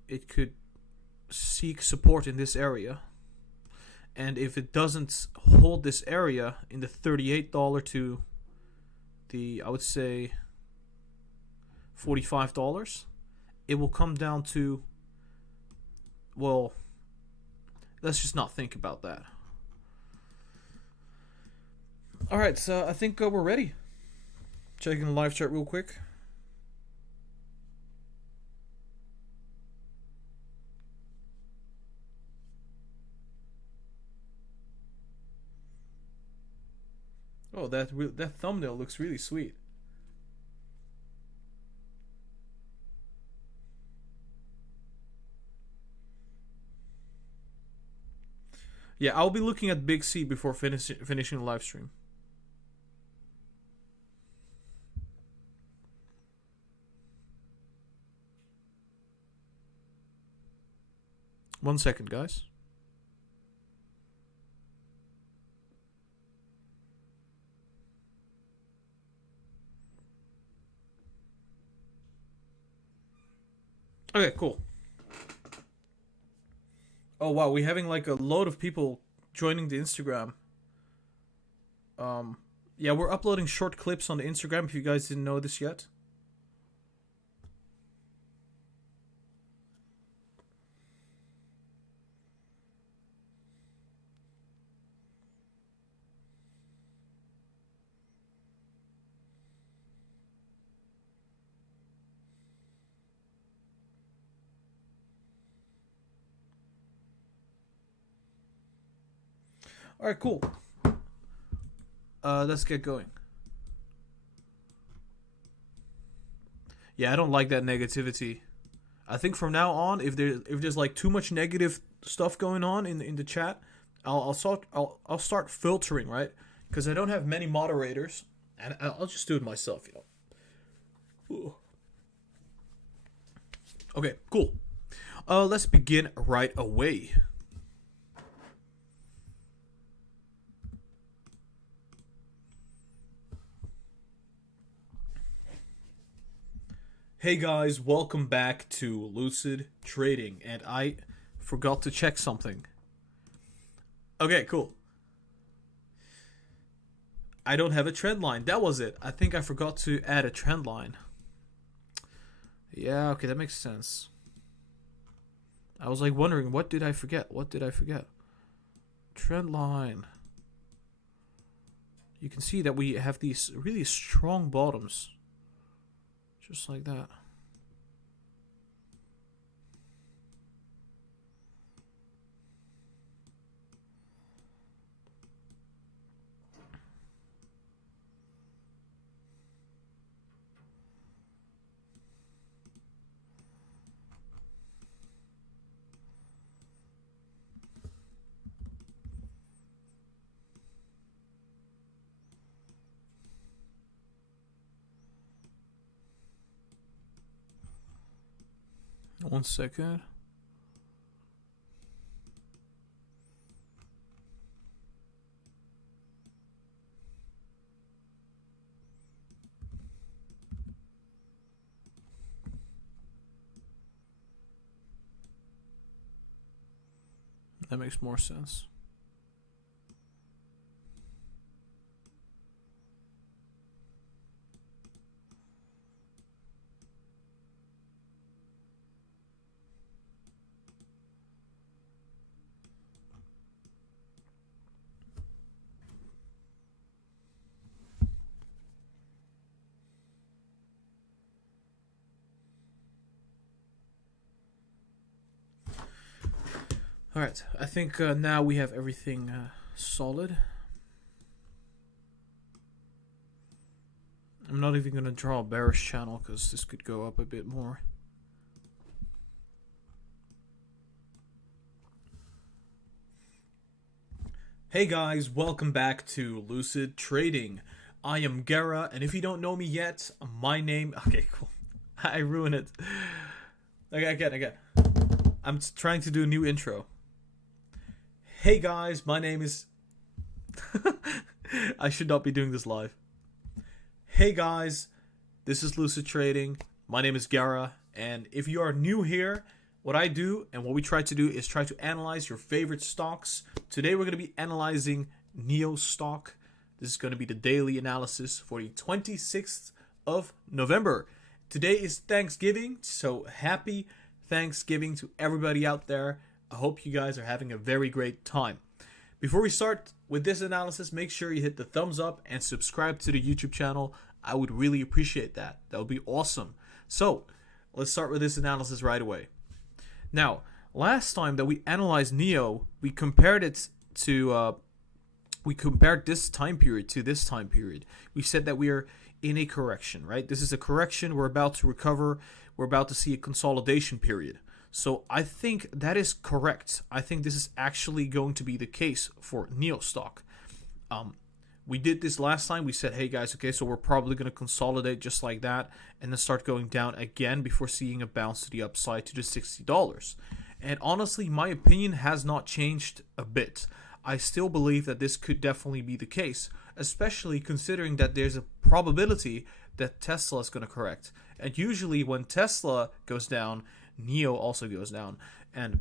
it could seek support in this area. And if it doesn't hold this area in the $38 to the, I would say, $45, it will come down to, well, let's just not think about that. Alright, so I think we're ready. Checking the live chat real quick. Oh, that thumbnail looks really sweet. Yeah, I'll be looking at Big C before finishing the live stream. One second, guys. Okay, cool. Oh wow, we're having like a load of people joining the Instagram. Um, yeah, we're uploading short clips on the Instagram. If you guys didn't know this yet. All right, cool. Let's get going. Yeah, I don't like that negativity. I think from now on, if there's like too much negative stuff going on in the chat, I'll start filtering, right? Because I don't have many moderators, and I'll just do it myself, you know. Ooh. Okay, cool. Let's begin right away. Hey guys, welcome back to Lucid Trading, and I forgot to check something. Okay, cool. I don't have a trend line. That was it. I think I forgot to add a trend line. Yeah, okay, that makes sense. I was like wondering, what did I forget? What did I forget? Trend line. You can see that we have these really strong bottoms. Just like that. One second. That makes more sense. Alright, I think now we have everything solid. I'm not even going to draw a bearish channel because this could go up a bit more. Hey guys, welcome back to Lucid Trading. I am Gara, and if you don't know me yet, my name... Okay, cool. I ruined it. Okay, again. I'm trying to do a new intro. Hey guys, my name is... I should not be doing this live. Hey guys, this is Lucid Trading. My name is Gara, and if you are new here, what I do and what we try to do is try to analyze your favorite stocks. Today we're going to be analyzing NEO stock. This is going to be the daily analysis for the 26th of November. Today is Thanksgiving, so happy Thanksgiving to everybody out there. I hope you guys are having a very great time. Before we start with this analysis, make sure you hit the thumbs up and subscribe to the YouTube channel. I would really appreciate that. That would be awesome. So, let's start with this analysis right away. Now, last time that we analyzed NEO, we compared it to we compared this time period to this time period. We said that we are in a correction, right? This is a correction. We're about to recover. We're about to see a consolidation period. So I think that is correct. I think this is actually going to be the case for NEO stock. We did this last time. We said, hey guys, okay, so we're probably going to consolidate just like that and then start going down again before seeing a bounce to the upside to the $60. And honestly, my opinion has not changed a bit. I still believe that this could definitely be the case, especially considering that there's a probability that Tesla is going to correct. And usually when Tesla goes down, NEO also goes down. And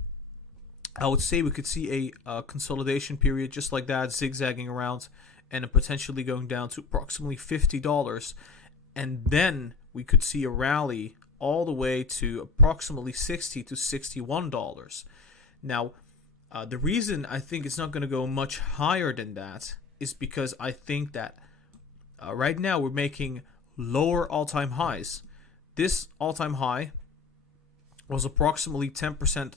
I would say we could see a consolidation period just like that, zigzagging around, and potentially going down to approximately $50. And then we could see a rally all the way to approximately $60 to $61. Now, the reason I think it's not going to go much higher than that is because I think that right now we're making lower all-time highs. This all-time high was approximately 10%,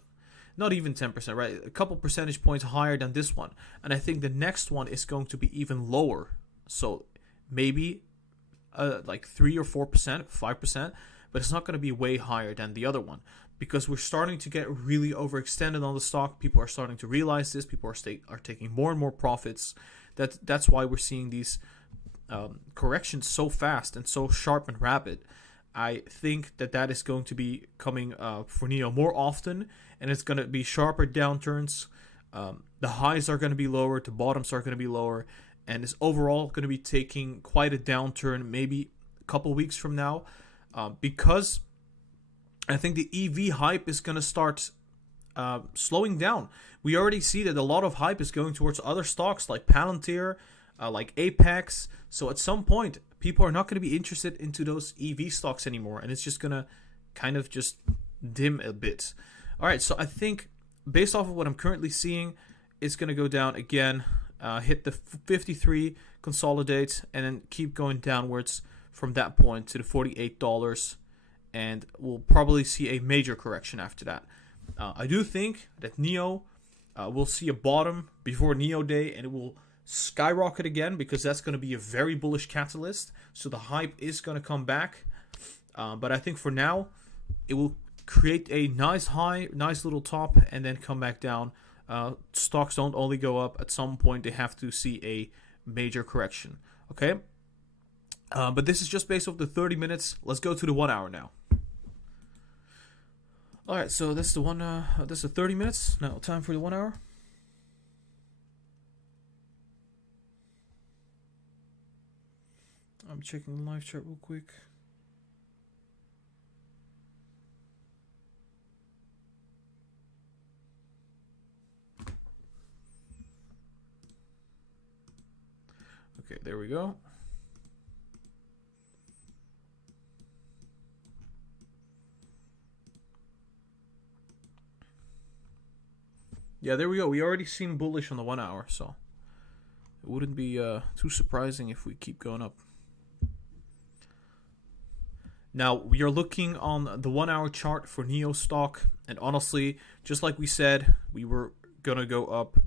not even 10%, right? A couple percentage points higher than this one. And I think the next one is going to be even lower. So maybe like 3 or 4%, 5%, but it's not going to be way higher than the other one because we're starting to get really overextended on the stock. People are starting to realize this. People are taking more and more profits. That's why we're seeing these corrections so fast and so sharp and rapid. I think that is going to be coming for NEO more often, and it's going to be sharper downturns. The highs are going to be lower, the bottoms are going to be lower, and it's overall going to be taking quite a downturn maybe a couple weeks from now because I think the EV hype is going to start slowing down. We already see that a lot of hype is going towards other stocks like Palantir, like Apex. So at some point, people are not going to be interested into those EV stocks anymore, and it's just going to kind of just dim a bit. All right, so I think based off of what I'm currently seeing, it's going to go down again, hit the 53, consolidate, and then keep going downwards from that point to the $48, and we'll probably see a major correction after that. I do think that NEO will see a bottom before NEO Day, and it will skyrocket again because that's going to be a very bullish catalyst. So the hype is going to come back. But I think for now, it will create a nice high, nice little top, and then come back down. Stocks don't only go up. At some point, they have to see a major correction. Okay? But this is just based off the 30 minutes. Let's go to the 1 hour now. All right, so that's that's the 30 minutes. Now, time for the 1 hour. I'm checking the live chat real quick. Okay, there we go. Yeah, there we go. We already seen bullish on the 1 hour, so it wouldn't be too surprising if we keep going up. Now, we are looking on the 1 hour chart for NEO stock, and honestly, just like we said, we were going to go up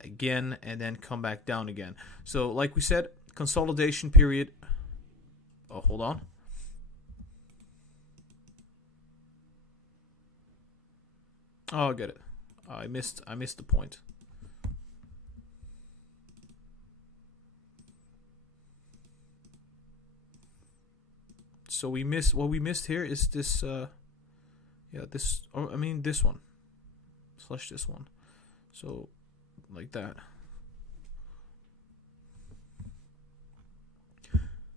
again and then come back down again. So, like we said, consolidation period. Oh, hold on. Oh, I get it. I missed the point. So what we missed here is this this one / this one. So like that.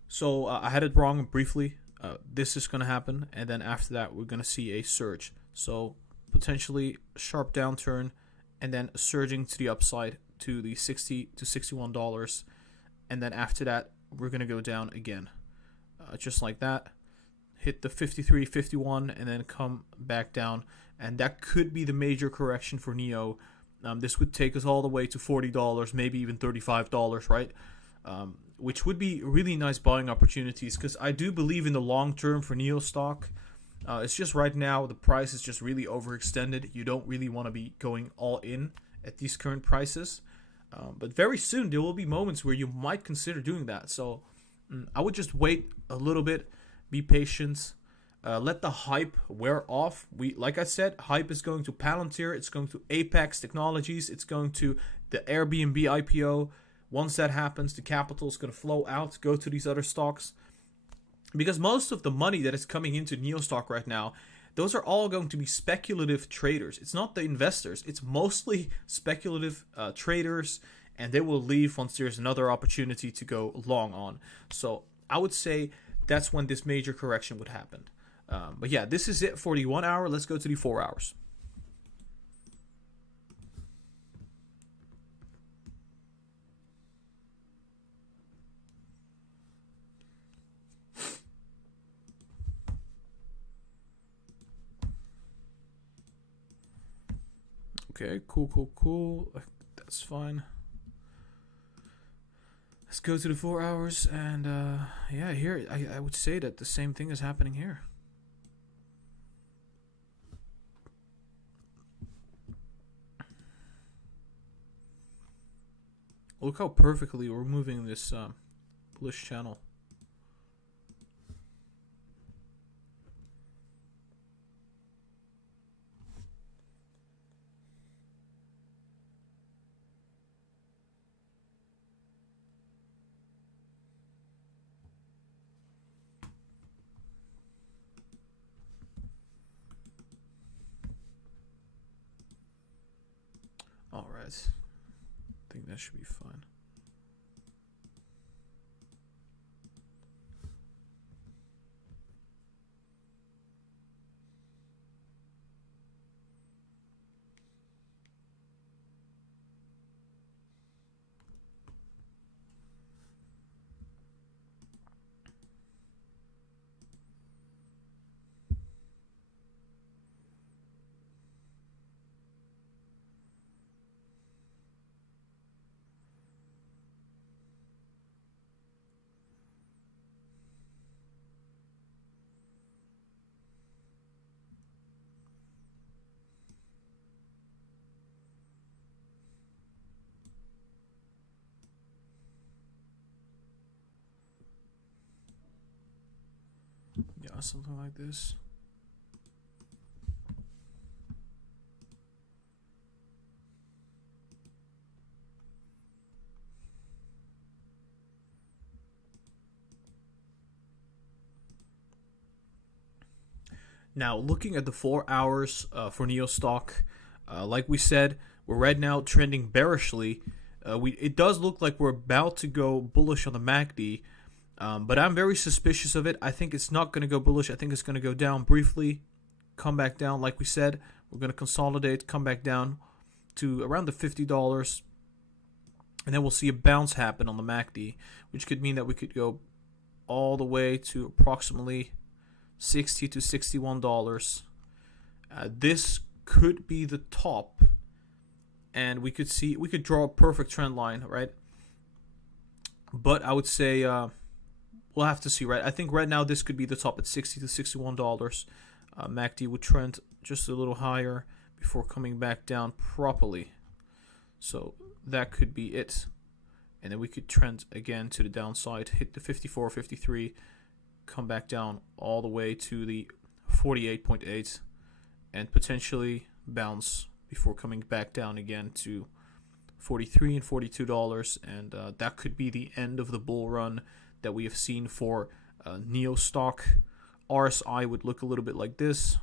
So I had it wrong briefly. This is going to happen, and then after that we're going to see a surge. So potentially a sharp downturn, and then surging to the upside to the $60 to $61, and then after that we're going to go down again, just like that, hit the 53, 51, and then come back down, and that could be the major correction for NEO. This would take us all the way to $40, maybe even $35, right? Which would be really nice buying opportunities, because I do believe in the long term for NEO stock. It's just right now the price is just really overextended. You don't really want to be going all in at these current prices. But very soon there will be moments where you might consider doing that. So I would just wait a little bit, be patient, let the hype wear off. Like I said, hype is going to Palantir, it's going to Apex Technologies, it's going to the Airbnb IPO. Once that happens, the capital is going to flow out, go to these other stocks. Because most of the money that is coming into NEO stock right now, those are all going to be speculative traders. It's not the investors. It's mostly speculative traders, and they will leave once there's another opportunity to go long on. So I would say that's when this major correction would happen. But yeah, this is it for the 1 hour. Let's go to the 4 hours. Okay, cool. That's fine. Let's go to the 4 hours, and yeah, here I would say that the same thing is happening here. Look how perfectly we're moving this bullish channel. All right, I think that should be fine. Yeah, something like this. Now, looking at the 4 hours for Neo stock, like we said, we're right now trending bearishly. It does look like we're about to go bullish on the MACD, but I'm very suspicious of it. I think it's not going to go bullish. I think it's going to go down briefly, come back down. Like we said, we're going to consolidate, come back down to around the $50, and then we'll see a bounce happen on the MACD, which could mean that we could go all the way to approximately $60 to $61. This could be the top, and we could draw a perfect trend line, right? But I would say we'll have to see, right? I think right now this could be the top at $60 to $61. MACD would trend just a little higher before coming back down properly. So that could be it. And then we could trend again to the downside, hit the 54, 53, come back down all the way to the 48.8, and potentially bounce before coming back down again to $43 and $42. And that could be the end of the bull run that we have seen for Neo stock. RSI would look a little bit like this.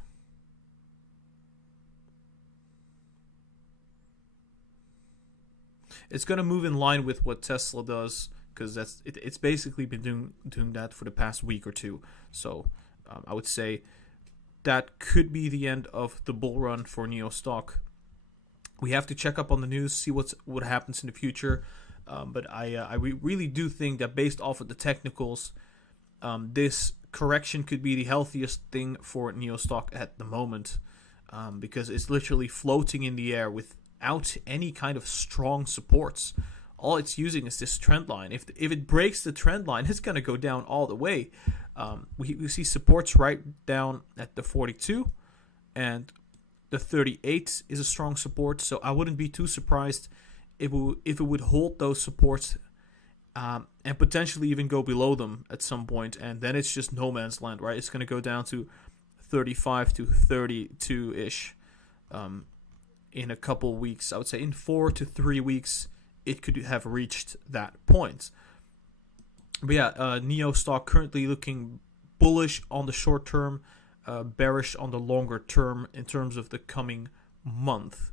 It's going to move in line with what Tesla does, because it's basically been doing that for the past week or two. So I would say that could be the end of the bull run for Neo stock. We have to check up on the news, see what happens in the future. But I really do think that based off of the technicals, this correction could be the healthiest thing for Neo stock at the moment, because it's literally floating in the air without any kind of strong supports. All it's using is this trend line. If it breaks the trend line, it's going to go down all the way. We see supports right down at the 42, and the 38 is a strong support. So I wouldn't be too surprised if it would hold those supports and potentially even go below them at some point. And then it's just no man's land, right? It's going to go down to 35 to 32-ish in a couple weeks. I would say in 4 to 3 weeks, it could have reached that point. But yeah, Neo stock currently looking bullish on the short term, bearish on the longer term in terms of the coming month.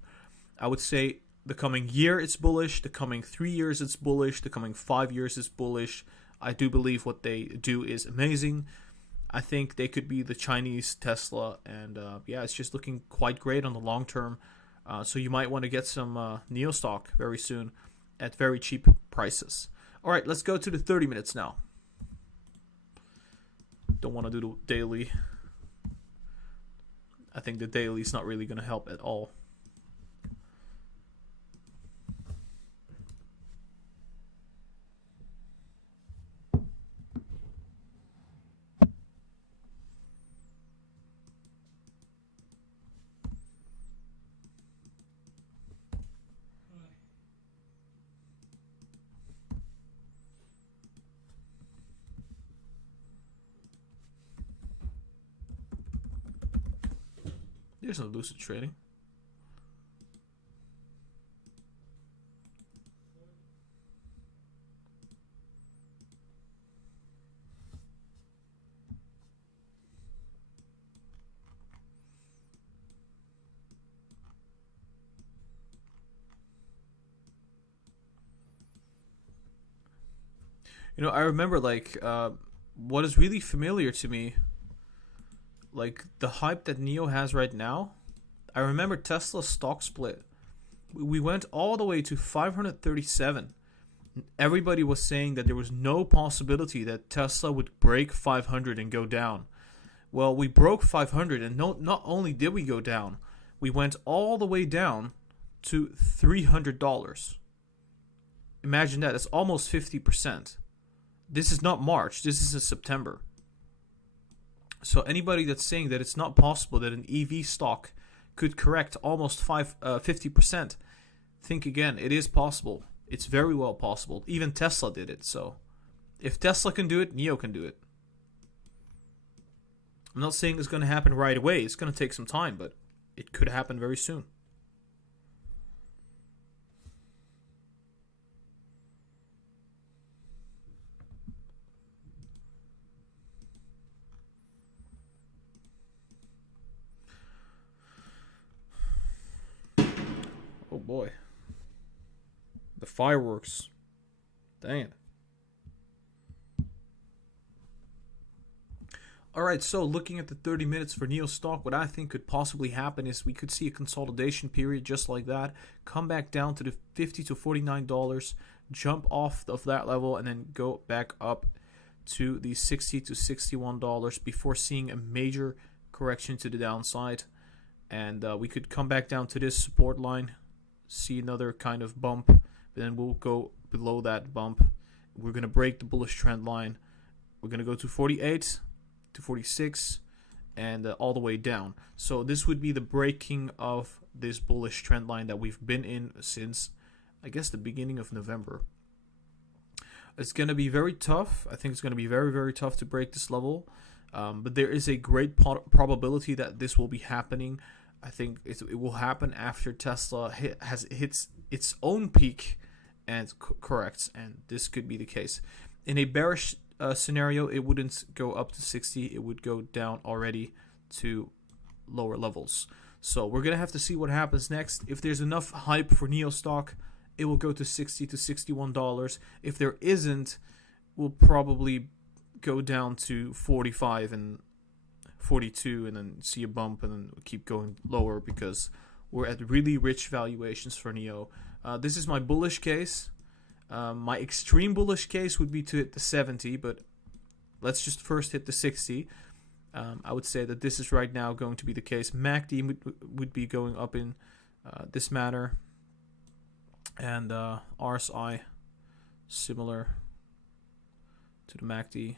I would say the coming year it's bullish, the coming 3 years it's bullish, the coming 5 years it's bullish. I do believe what they do is amazing. I think they could be the Chinese Tesla, and yeah, it's just looking quite great on the long term. So you might want to get some NIO stock very soon at very cheap prices. All right, let's go to the 30 minutes now. Don't want to do the daily. I think the daily is not really going to help at all. There's no Lucid Trading. You know, I remember like what is really familiar to me, like the hype that NIO has right now. I remember Tesla's stock split. We went all the way to 537. Everybody was saying that there was no possibility that Tesla would break 500 and go down. Well, we broke 500, and not only did we go down, we went all the way down to $300. Imagine that. That's almost 50%. This is not March. This is in September. So anybody that's saying that it's not possible that an EV stock could correct almost 50%, think again. It is possible. It's very well possible. Even Tesla did it. So if Tesla can do it, NIO can do it. I'm not saying it's going to happen right away. It's going to take some time, but it could happen very soon. Oh boy. The fireworks. Dang it. Alright, so looking at the 30 minutes for NIO stock, what I think could possibly happen is we could see a consolidation period just like that, come back down to the $50 to $49, jump off of that level, and then go back up to the $60 to $61 before seeing a major correction to the downside. And we could come back down to this support line, see another kind of bump, but then we'll go below that bump. We're going to break the bullish trend line. We're going to go to 48 to 46 and all the way down. So this would be the breaking of this bullish trend line that we've been in since, I guess, the beginning of November. It's going to be very tough. I think it's going to be very, very tough to break this level. But there is a great probability that this will be happening. I think it will happen after Tesla hits its own peak and corrects, and this could be the case. In a bearish scenario, it wouldn't go up to 60. It would go down already to lower levels. So we're going to have to see what happens next. If there's enough hype for NIO stock, it will go to $60 to $61. If there isn't, we'll probably go down to 45 and 42 and then see a bump and then keep going lower because we're at really rich valuations for NIO. This is my bullish case. My extreme bullish case would be to hit the 70, but let's just first hit the 60. I would say that this is right now going to be the case. MACD would be going up in this manner, and RSI similar to the MACD,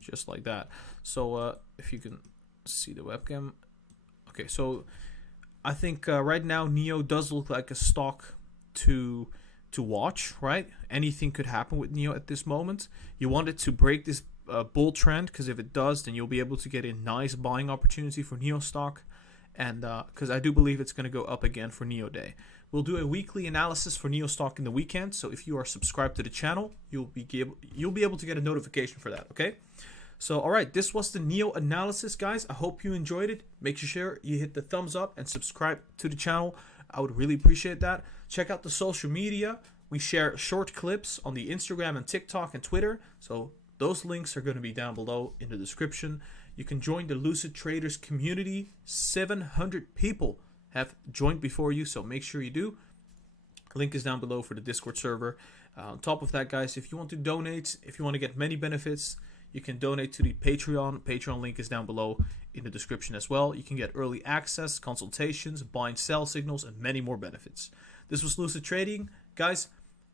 just like that. So if you can see the webcam. Okay, so I think right now NIO does look like a stock to watch, right? Anything could happen with NIO at this moment. You want it to break this bull trend, because if it does, then you'll be able to get a nice buying opportunity for NIO stock, and because I do believe it's going to go up again for NIO Day. We'll do a weekly analysis for NIO stock in the weekend, so if you are subscribed to the channel, you'll be able to get a notification for that, okay? So, all right, this was the NIO analysis, guys. I hope you enjoyed it. Make sure you hit the thumbs up and subscribe to the channel. I would really appreciate that. Check out the social media. We share short clips on the Instagram and TikTok and Twitter. So Those links are going to be down below in the description. You can join the Lucid Traders community. 700 people have joined before you, so make sure you do. Link is down below for the Discord server. On top of that, guys, if you want to donate, if you want to get many benefits, you can donate to the Patreon. Patreon link is down below in the description as well. You can get early access, consultations, buy and sell signals, and many more benefits. This was Lucid Trading. Guys,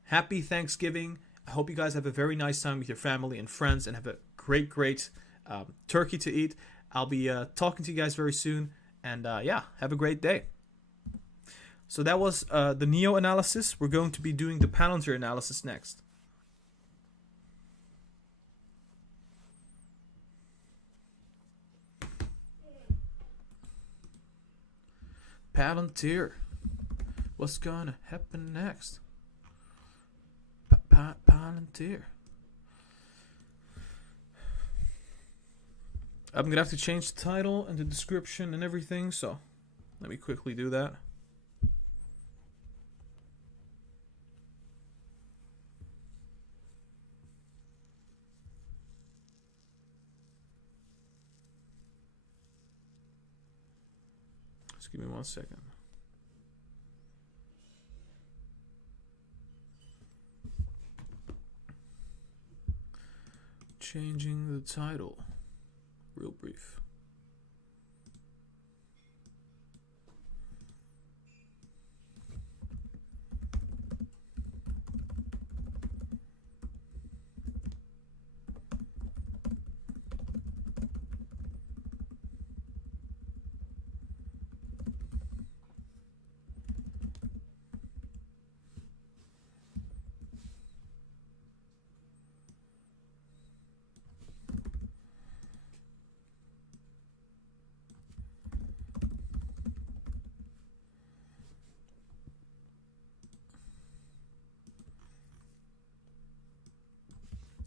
happy Thanksgiving. I hope you guys have a very nice time with your family and friends and have a great turkey to eat. I'll be talking to you guys very soon. And yeah, have a great day. So that was the Neo analysis. We're going to be doing the Palantir analysis next. Palantir. What's gonna happen next? Palantir. I'm gonna have to change the title and the description and everything, so let me quickly do that. Just give me 1 second. Changing the title. Real brief.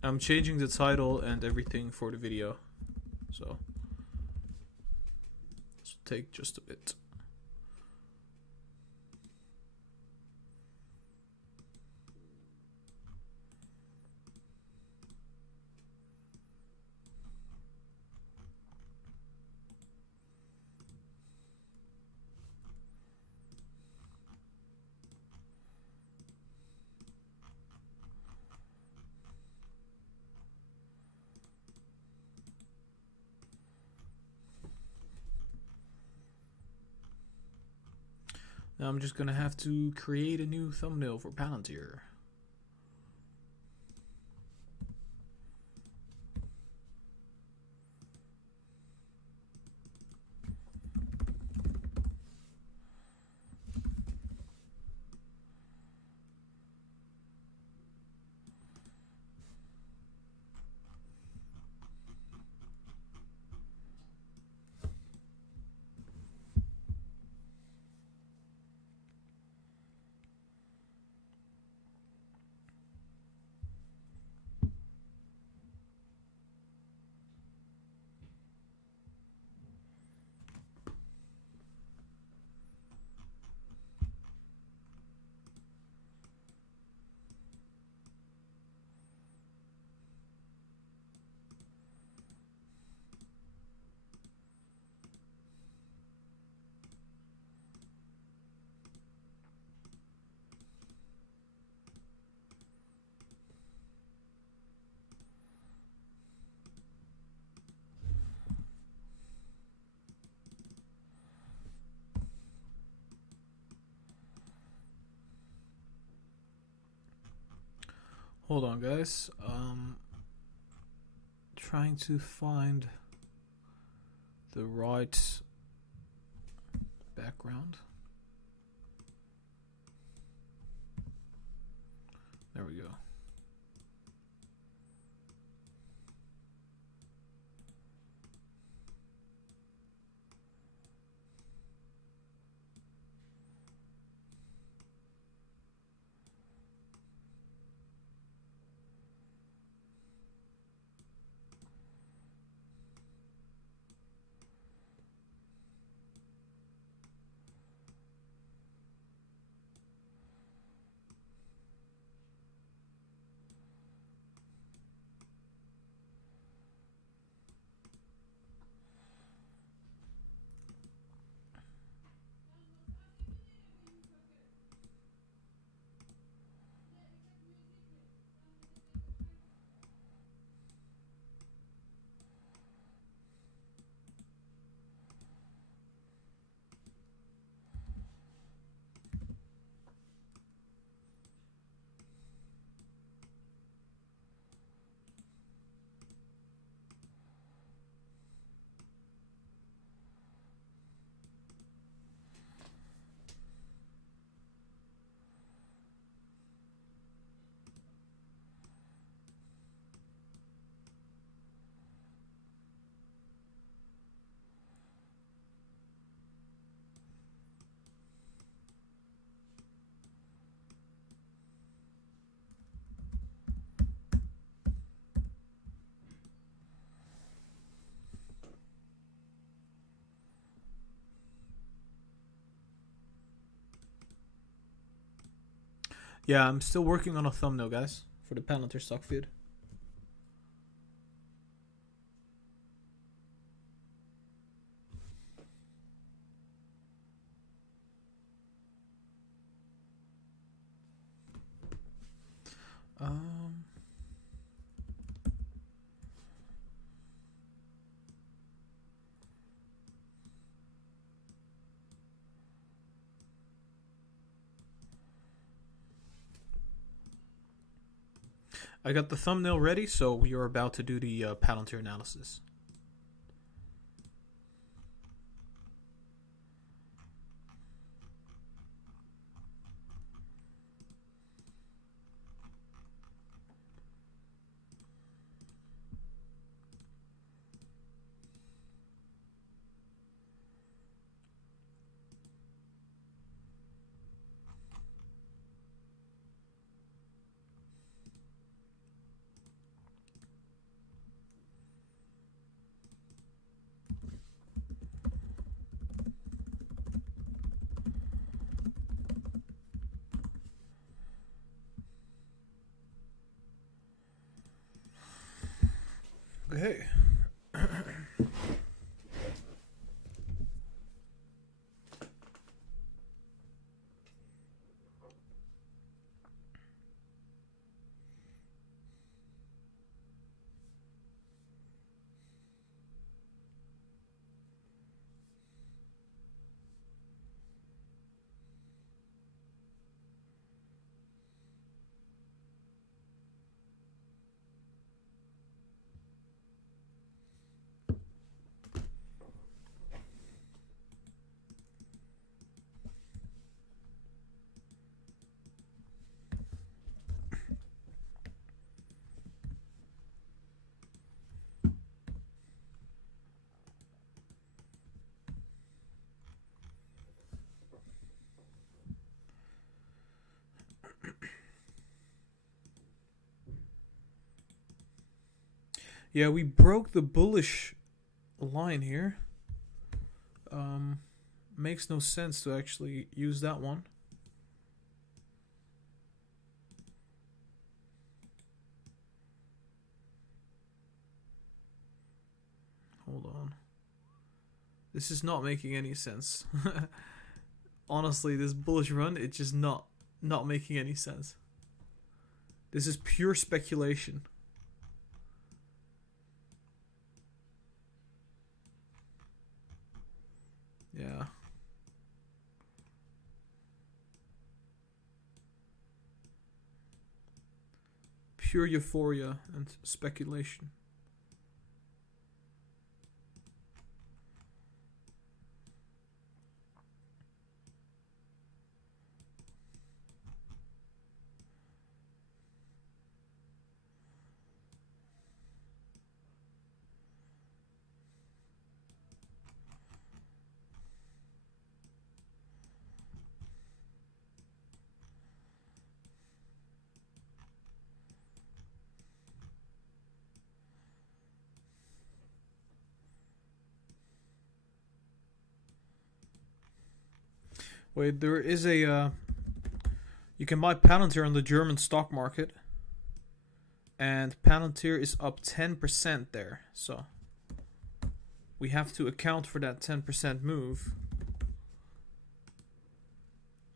I'm changing the title and everything for the video, so this will take just a bit. Now I'm just gonna have to create a new thumbnail for Palantir. Hold on, guys. Trying to find the right background. There we go. Yeah, I'm still working on a thumbnail, guys, for the Palantir stock feed. I got the thumbnail ready, so we are about to do the Palantir analysis. Okay. Yeah, we broke the bullish line here. Makes no sense to actually use that one. Hold on. This is not making any sense. Honestly, this bullish run, it's just not making any sense. This is pure speculation. Yeah. Pure euphoria and speculation. Wait, there is a you can buy Palantir on the German stock market, and Palantir is up 10% there, so we have to account for that 10% move,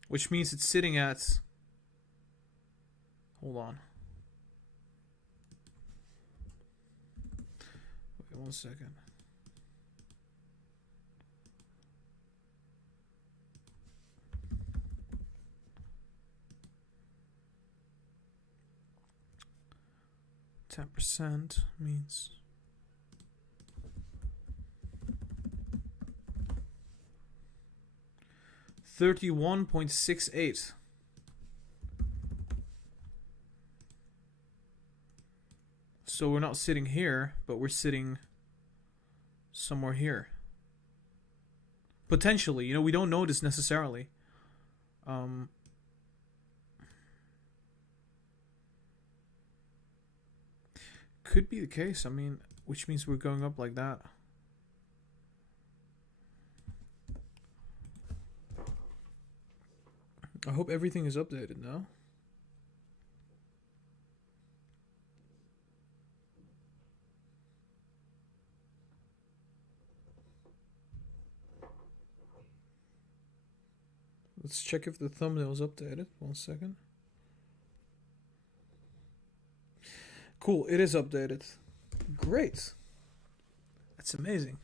which means it's sitting at, hold on, wait 1 second. %, means 31.68. So we're not sitting here, but we're sitting somewhere here. Potentially, you know, we don't know this necessarily. Could be the case. I mean, which means we're going up like that. I hope everything is updated now. Let's check if the thumbnail is updated. 1 second. Cool, it is updated. Great. That's amazing.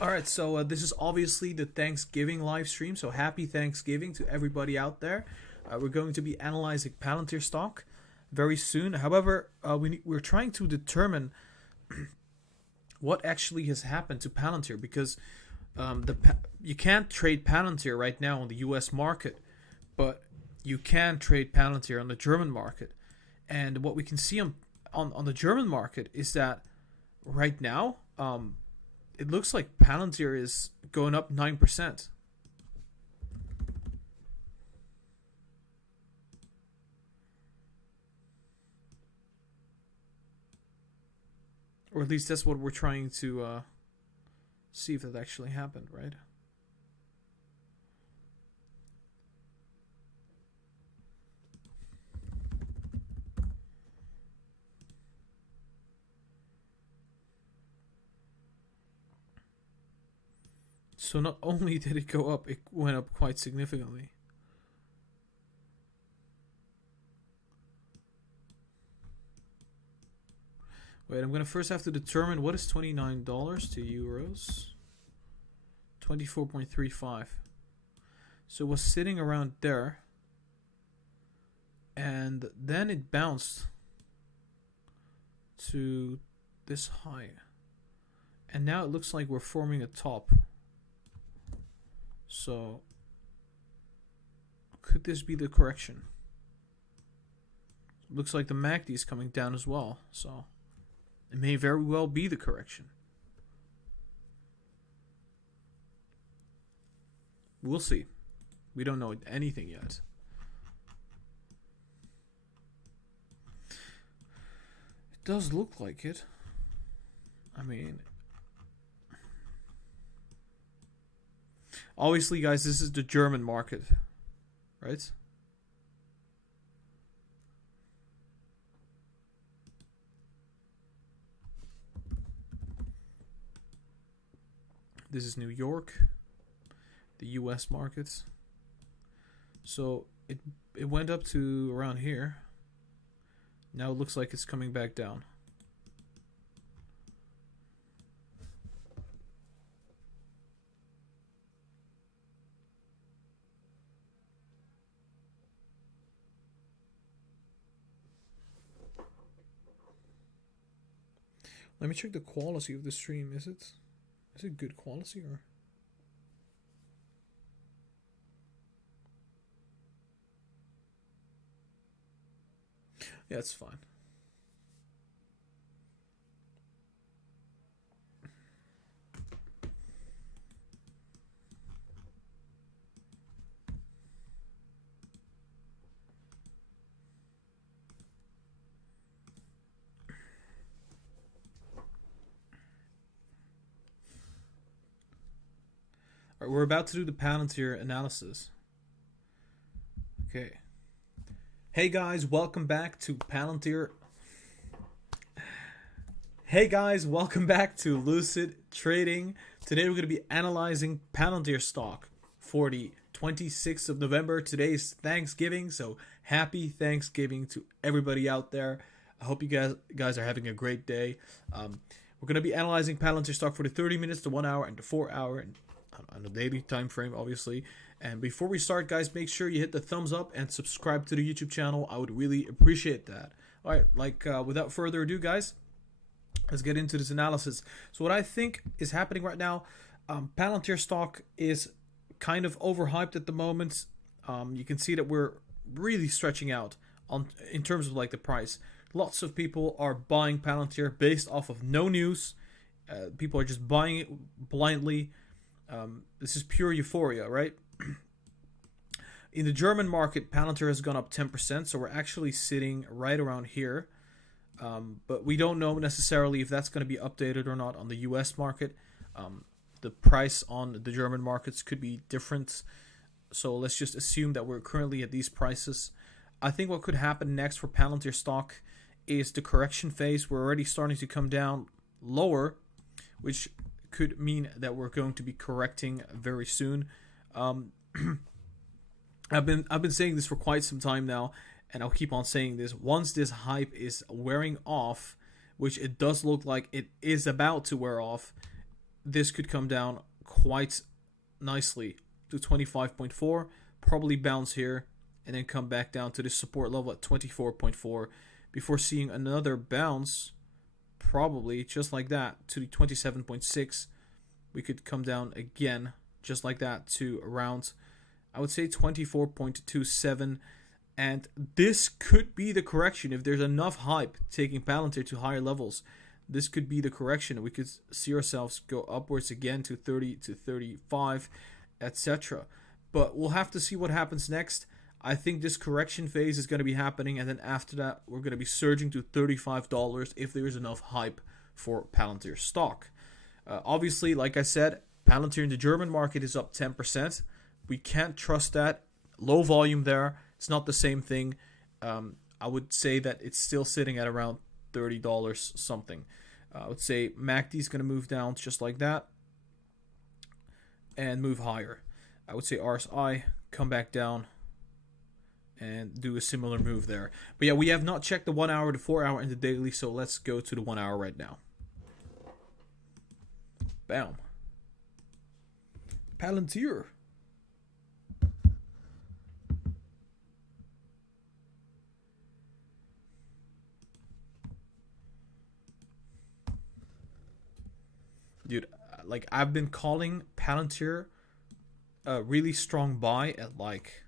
Alright, so this is obviously the Thanksgiving live stream, so happy Thanksgiving to everybody out there. We're going to be analyzing Palantir stock very soon. However, we're trying to determine what actually has happened to Palantir, because you can't trade Palantir right now on the US market, but you can trade Palantir on the German market. And what we can see on the German market is that right now, it looks like Palantir is going up 9%. Or at least that's what we're trying to see if that actually happened, right? So not only did it go up, it went up quite significantly. Wait, I'm going to first have to determine what is $29 to euros. 24.35. So it was sitting around there. And then it bounced to this high. And now it looks like we're forming a top. So could this be the correction? Looks like the MACD is coming down as well. So it may very well be the correction. We'll see. We don't know anything yet. It does look like it. I mean, obviously, guys, this is the German market, right? This is New York, the US markets. So it went up to around here. Now it looks like it's coming back down. Let me check the quality of the stream. Is it good quality or? Yeah, it's fine. All right, we're about to do the Palantir analysis. Okay. Hey guys, welcome back to Palantir. Hey guys, welcome back to Lucid Trading. Today we're going to be analyzing Palantir stock for the 26th of November. Today's Thanksgiving, so happy Thanksgiving to everybody out there. I hope you guys are having a great day. We're going to be analyzing Palantir stock for the 30 minutes, the 1 hour, and the 4 hour, and on a daily time frame, obviously. And before we start, guys, make sure you hit the thumbs up and subscribe to the YouTube channel. I would really appreciate that. All right, without further ado, guys, let's get into this analysis. So what I think is happening right now, Palantir stock is kind of overhyped at the moment. You can see that we're really stretching out in terms of like the price. Lots of people are buying Palantir based off of no news. People are just buying it blindly. This is pure euphoria, right? In the German market, Palantir has gone up 10%, so we're actually sitting right around here. But we don't know necessarily if that's going to be updated or not on the US market. The price on the German markets could be different. So let's just assume that we're currently at these prices. I think what could happen next for Palantir stock is the correction phase. We're already starting to come down lower, which could mean that we're going to be correcting very soon. I've been saying this for quite some time now, and I'll keep on saying this. Once this hype is wearing off, which it does look like it is about to wear off, this could come down quite nicely to 25.4, probably bounce here, and then come back down to this support level at 24.4 before seeing another bounce, probably just like that, to the 27.6. We could come down again, just like that, to around, I would say, 24.27. And this could be the correction. If there's enough hype taking Palantir to higher levels, this could be the correction. We could see ourselves go upwards again to 30 to 35, etc. But we'll have to see what happens next. I think this correction phase is going to be happening, and then after that, we're going to be surging to $35 if there is enough hype for Palantir stock. Obviously, like I said, Palantir in the German market is up 10%. We can't trust that. Low volume there. It's not the same thing. I would say that it's still sitting at around $30 something. I would say MACD is going to move down just like that and move higher. I would say RSI come back down and do a similar move there. But yeah, we have not checked the 1 hour, the 4 hour, and the daily, so let's go to the 1 hour right now. Bam. Palantir. Dude, like, I've been calling Palantir a really strong buy at like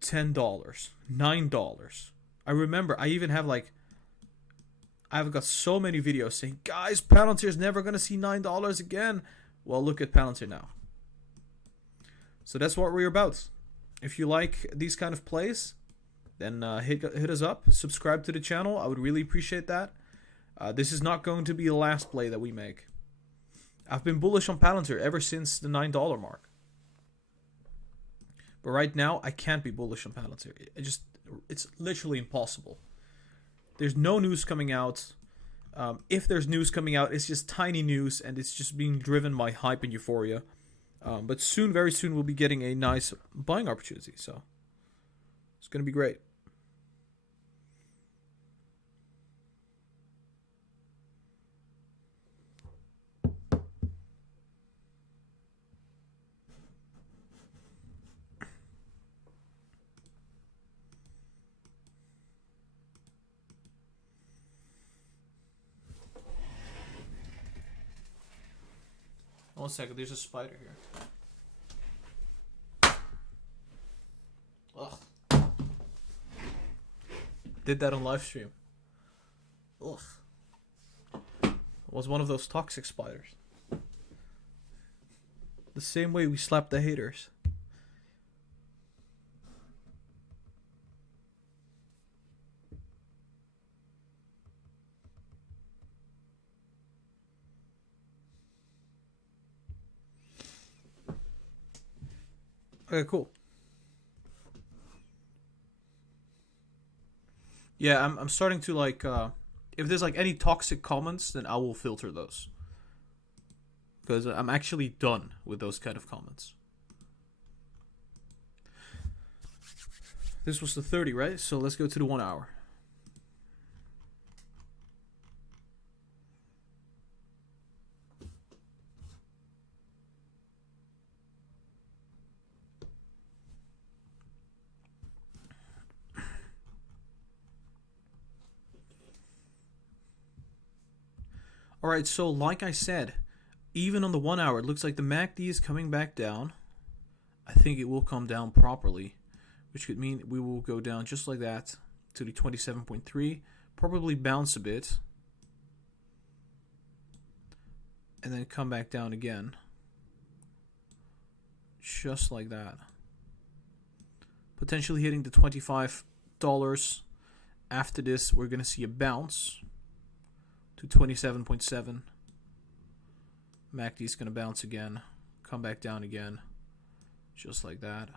$10, $9. I remember I even have like, I've got so many videos saying, guys, Palantir's never going to see $9 again. Well, look at Palantir now. So that's what we're about. If you like these kind of plays, then hit us up. Subscribe to the channel. I would really appreciate that. This is not going to be the last play that we make. I've been bullish on Palantir ever since the $9 mark. But right now, I can't be bullish on Palantir. It's literally impossible. There's no news coming out. If there's news coming out, it's just tiny news, and it's just being driven by hype and euphoria. But soon, very soon, we'll be getting a nice buying opportunity. So it's going to be great. One second, there's a spider here. Ugh. Did that on live stream. Ugh. It was one of those toxic spiders. The same way we slap the haters. Okay, cool. Yeah, I'm starting to like, if there's like any toxic comments, then I will filter those. Because I'm actually done with those kind of comments. This was the 30, right? So let's go to the 1 hour. Alright, so like I said, even on the 1 hour, it looks like the MACD is coming back down. I think it will come down properly, which could mean we will go down just like that to the 27.3, probably bounce a bit, and then come back down again. Just like that. Potentially hitting the $25. After this, we're going to see a bounce to 27.7. MACD is going to bounce again, come back down again, just like that.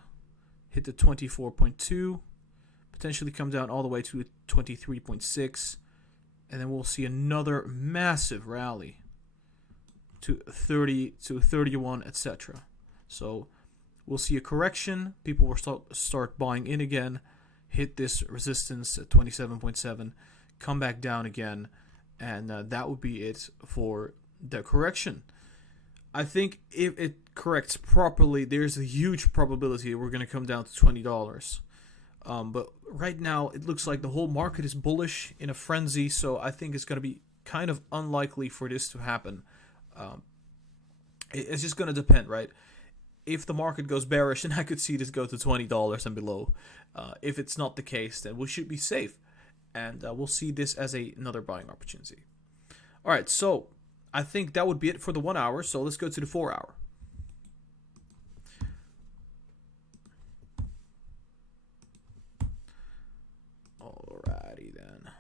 Hit the 24.2, potentially come down all the way to 23.6, and then we'll see another massive rally to 30 to 31, etc. So we'll see a correction. People will start buying in again, hit this resistance at 27.7, come back down again, and that would be it for the correction. I think if it corrects properly, there's a huge probability we're going to come down to $20. But right now, it looks like the whole market is bullish in a frenzy, so I think it's going to be kind of unlikely for this to happen. It's just going to depend, right? If the market goes bearish, then I could see this go to $20 and below. If it's not the case, then we should be safe. And we'll see this as another buying opportunity. All right, so I think that would be it for the 1 hour. So let's go to the 4 hour. Alrighty then.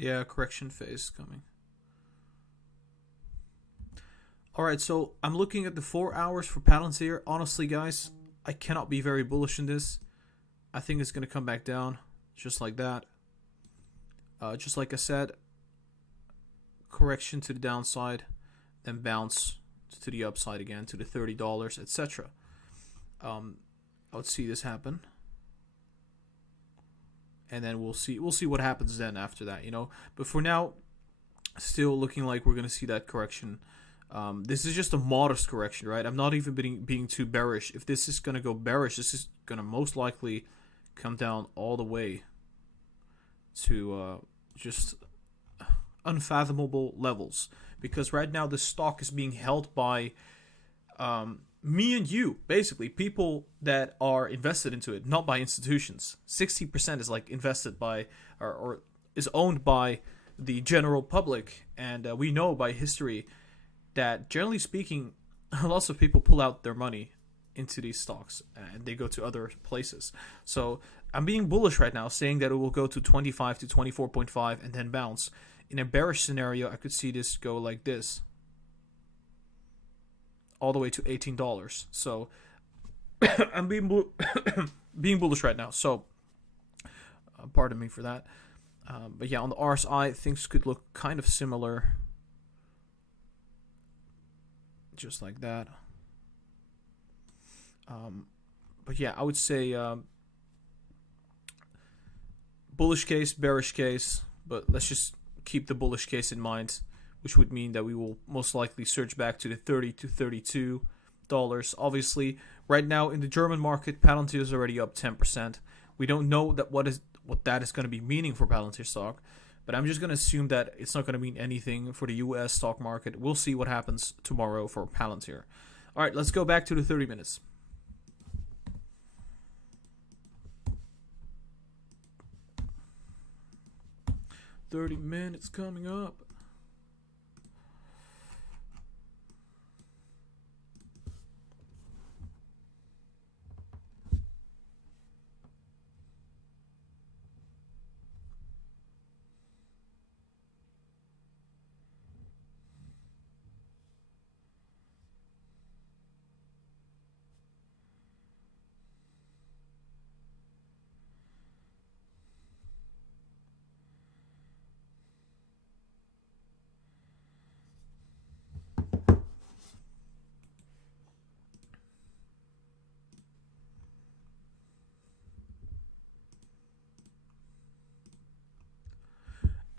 Yeah, correction phase coming. Alright, so I'm looking at the 4 hours for Palantir. Honestly, guys, I cannot be very bullish in this. I think it's going to come back down, just like that. Just like I said, correction to the downside, then bounce to the upside again, to the $30, etc. I would see this happen. And then we'll see what happens then after that, you know. But for now, still looking like we're going to see that correction. This is just a modest correction, right? I'm not even being too bearish. If this is going to go bearish, this is going to most likely come down all the way to just unfathomable levels. Because right now the stock is being held by me and you, basically, people that are invested into it, not by institutions. 60% is like invested by or is owned by the general public, and we know by history that generally speaking, lots of people pull out their money into these stocks and they go to other places. So I'm being bullish right now, saying that it will go to 25 to 24.5 and then bounce. In a bearish scenario, I could see this go like this, all the way to $18. So I'm being bullish right now. So pardon me for that. But yeah, on the RSI, things could look kind of similar, just like that. But yeah, I would say bullish case, bearish case, but let's just keep the bullish case in mind, which would mean that we will most likely surge back to the $30 to $32. Obviously, right now in the German market, Palantir is already up 10%. We don't know that what that is going to be meaning for Palantir stock, but I'm just going to assume that it's not going to mean anything for the US stock market. We'll see what happens tomorrow for Palantir. All right, let's go back to the 30 minutes. $30 minutes coming up.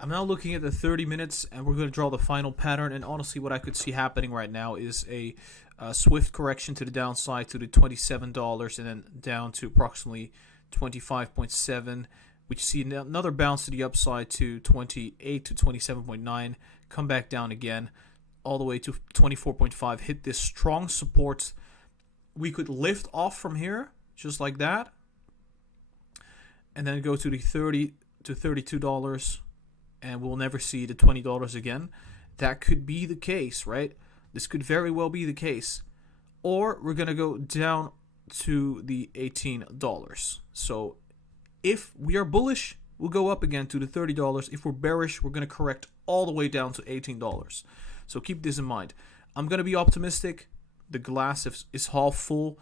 I'm now looking at the 30 minutes, and we're going to draw the final pattern. And honestly, what I could see happening right now is a swift correction to the downside to the $27, and then down to approximately 25.7. We see another bounce to the upside to 28 to 27.9. Come back down again, all the way to 24.5. Hit this strong support. We could lift off from here, just like that, and then go to the 30 to $32 and we'll never see the $20 again. That could be the case, right? This could very well be the case. Or we're going to go down to the $18. So if we are bullish, we'll go up again to the $30. If we're bearish, we're going to correct all the way down to $18. So keep this in mind. I'm going to be optimistic. The glass is half full.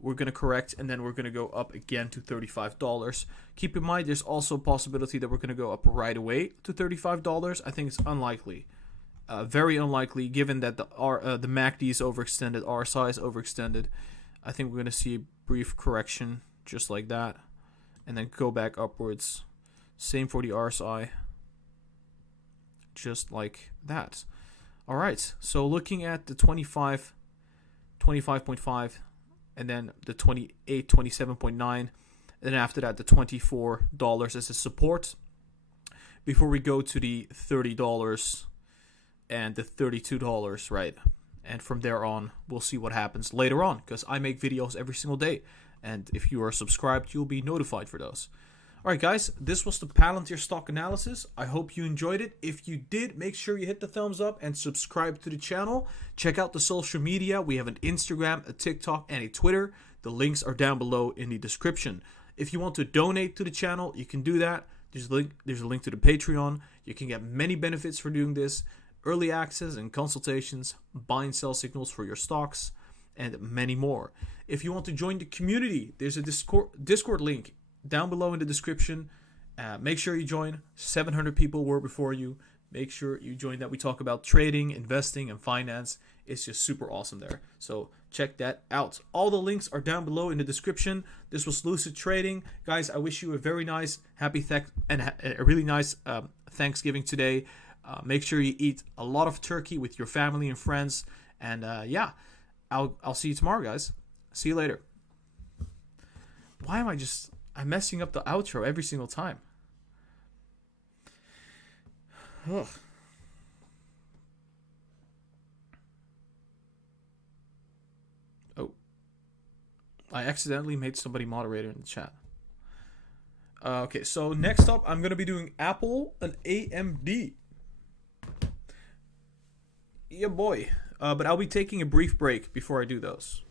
We're going to correct, and then we're going to go up again to $35. Keep in mind, there's also a possibility that we're going to go up right away to $35. I think it's unlikely. Very unlikely, given that the MACD is overextended, RSI is overextended. I think we're going to see a brief correction just like that, and then go back upwards. Same for the RSI, just like that. All right, so looking at the 25, 25.5, and then the 28, 27.9, and then after that the $24 as a support before we go to the $30 and the $32, right? And from there on, we'll see what happens later on, because I make videos every single day, and if you are subscribed, you'll be notified for those. All right, guys, this was the Palantir stock analysis. I hope you enjoyed it. If you did, make sure you hit the thumbs up and subscribe to the channel. Check out the social media. We have an Instagram, a TikTok, and a Twitter. The links are down below in the description. If you want to donate to the channel, you can do that. There's a link to the Patreon. You can get many benefits for doing this. Early access and consultations, buy and sell signals for your stocks, and many more. If you want to join the community, there's a Discord link down below in the description. Make sure you join. 700 people were before you. Make sure you join that. We talk about trading, investing, and finance. It's just super awesome there. So check that out. All the links are down below in the description. This was Lucid Trading. Guys, I wish you a very nice, happy and a really nice Thanksgiving today. Make sure you eat a lot of turkey with your family and friends. And yeah, I'll see you tomorrow, guys. See you later. Why am I'm messing up the outro every single time. Ugh. Oh. I accidentally made somebody moderator in the chat. Okay, so next up, I'm going to be doing Apple and AMD. Yeah, boy. But I'll be taking a brief break before I do those.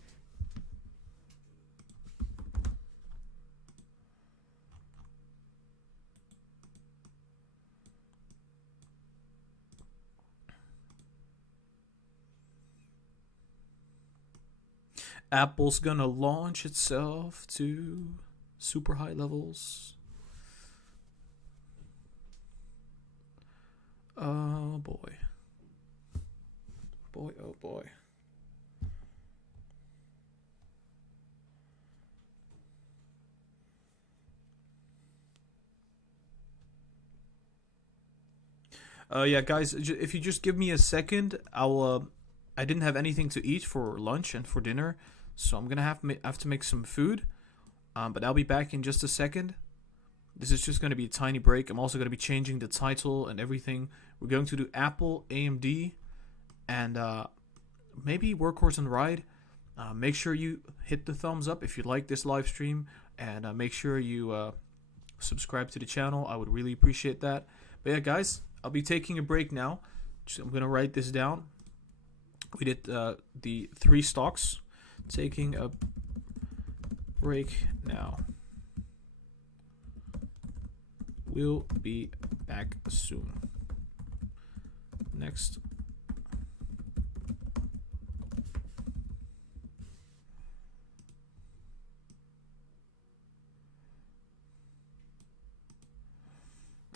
Apple's gonna launch itself to super high levels. Oh boy. Boy, oh boy. Yeah, guys, if you just give me a second, I didn't have anything to eat for lunch and for dinner, so I'm gonna have to make some food. But I'll be back in just a second. This is just gonna be a tiny break. I'm also gonna be changing the title and everything. We're going to do Apple, AMD, and maybe Workhorse and Ride. Make sure you hit the thumbs up if you like this live stream, and make sure you subscribe to the channel. I would really appreciate that. But yeah, guys, I'll be taking a break now. I'm gonna write this down. We did the 3 stocks. Taking a break now. We'll be back soon. Next.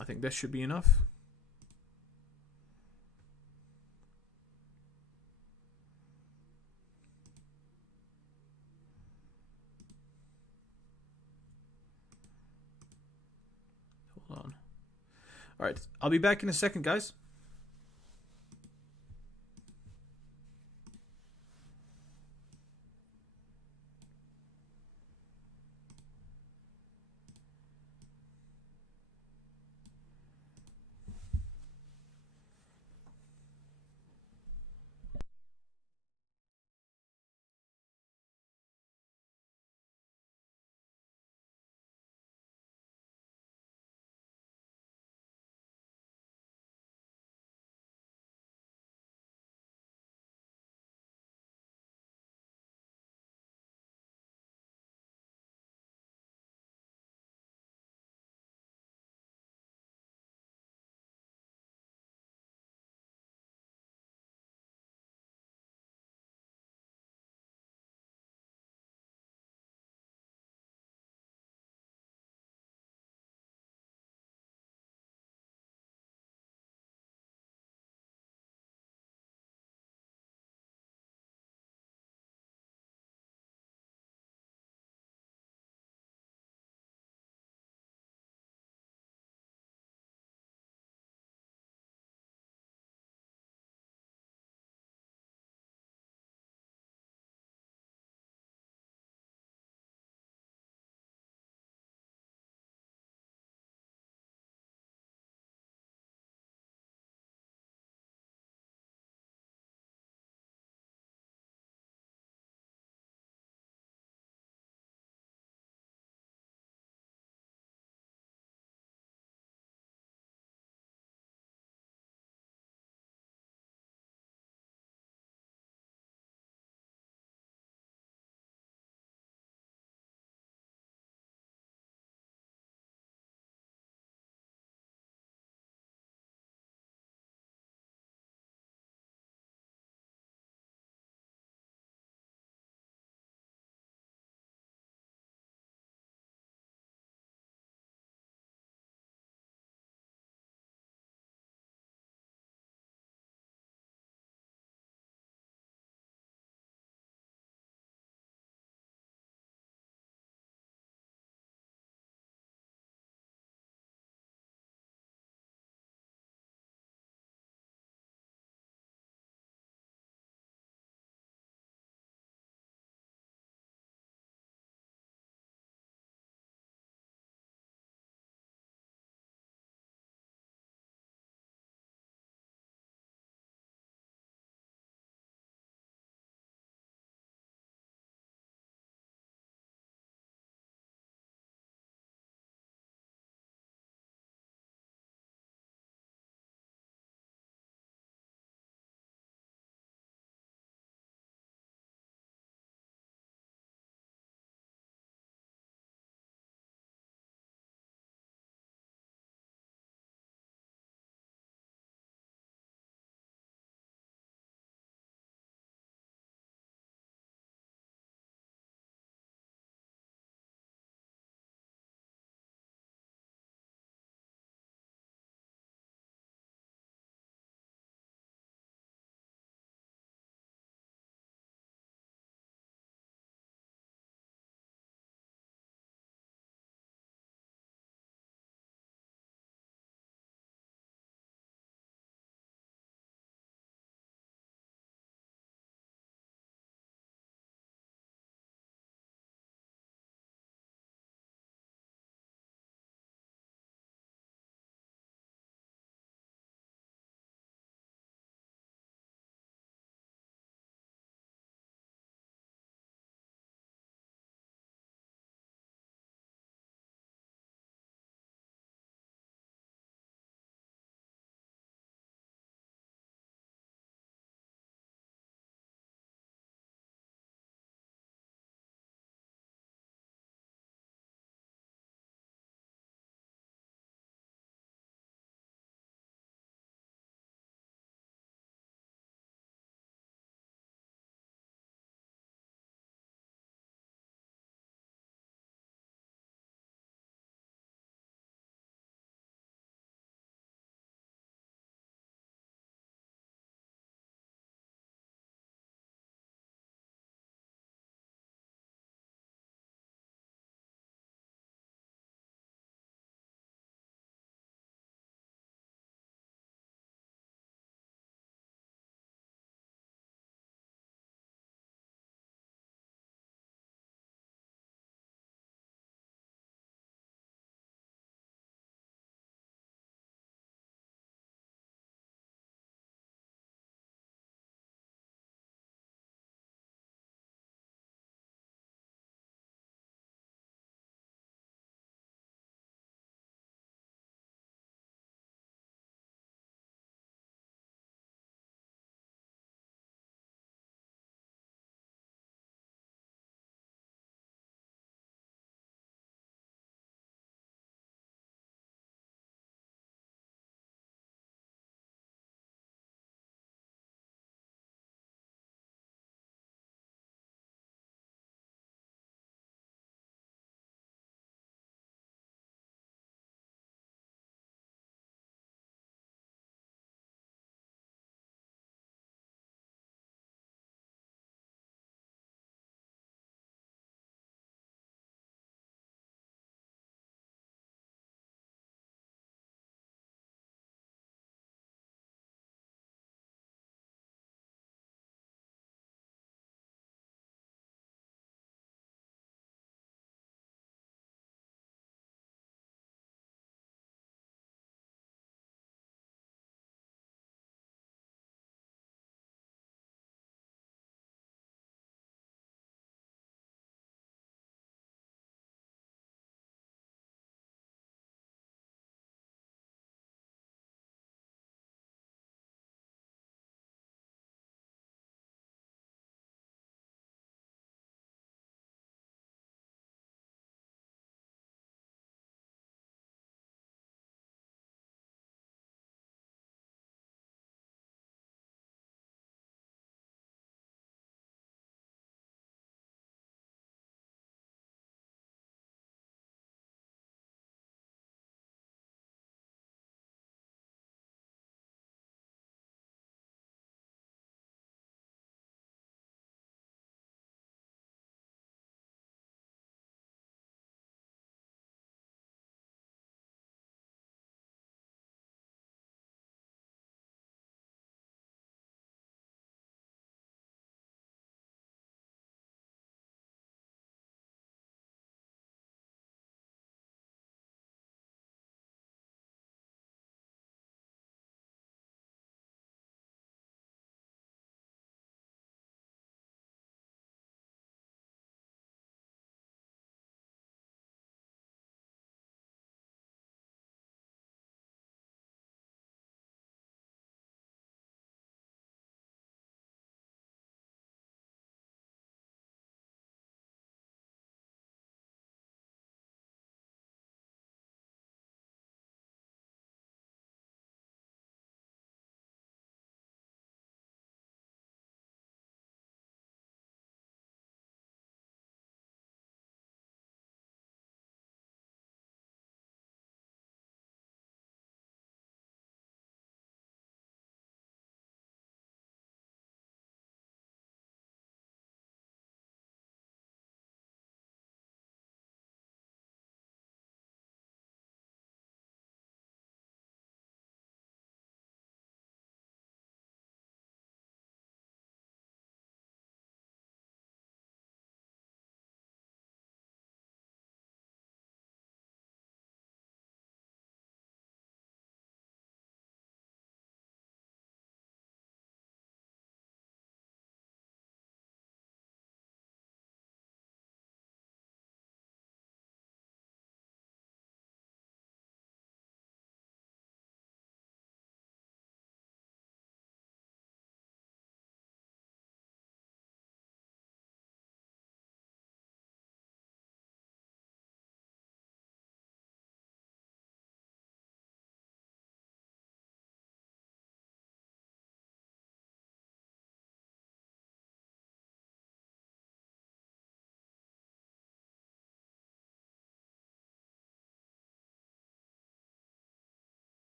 I think that should be enough. Hold on. All right, I'll be back in a second, guys.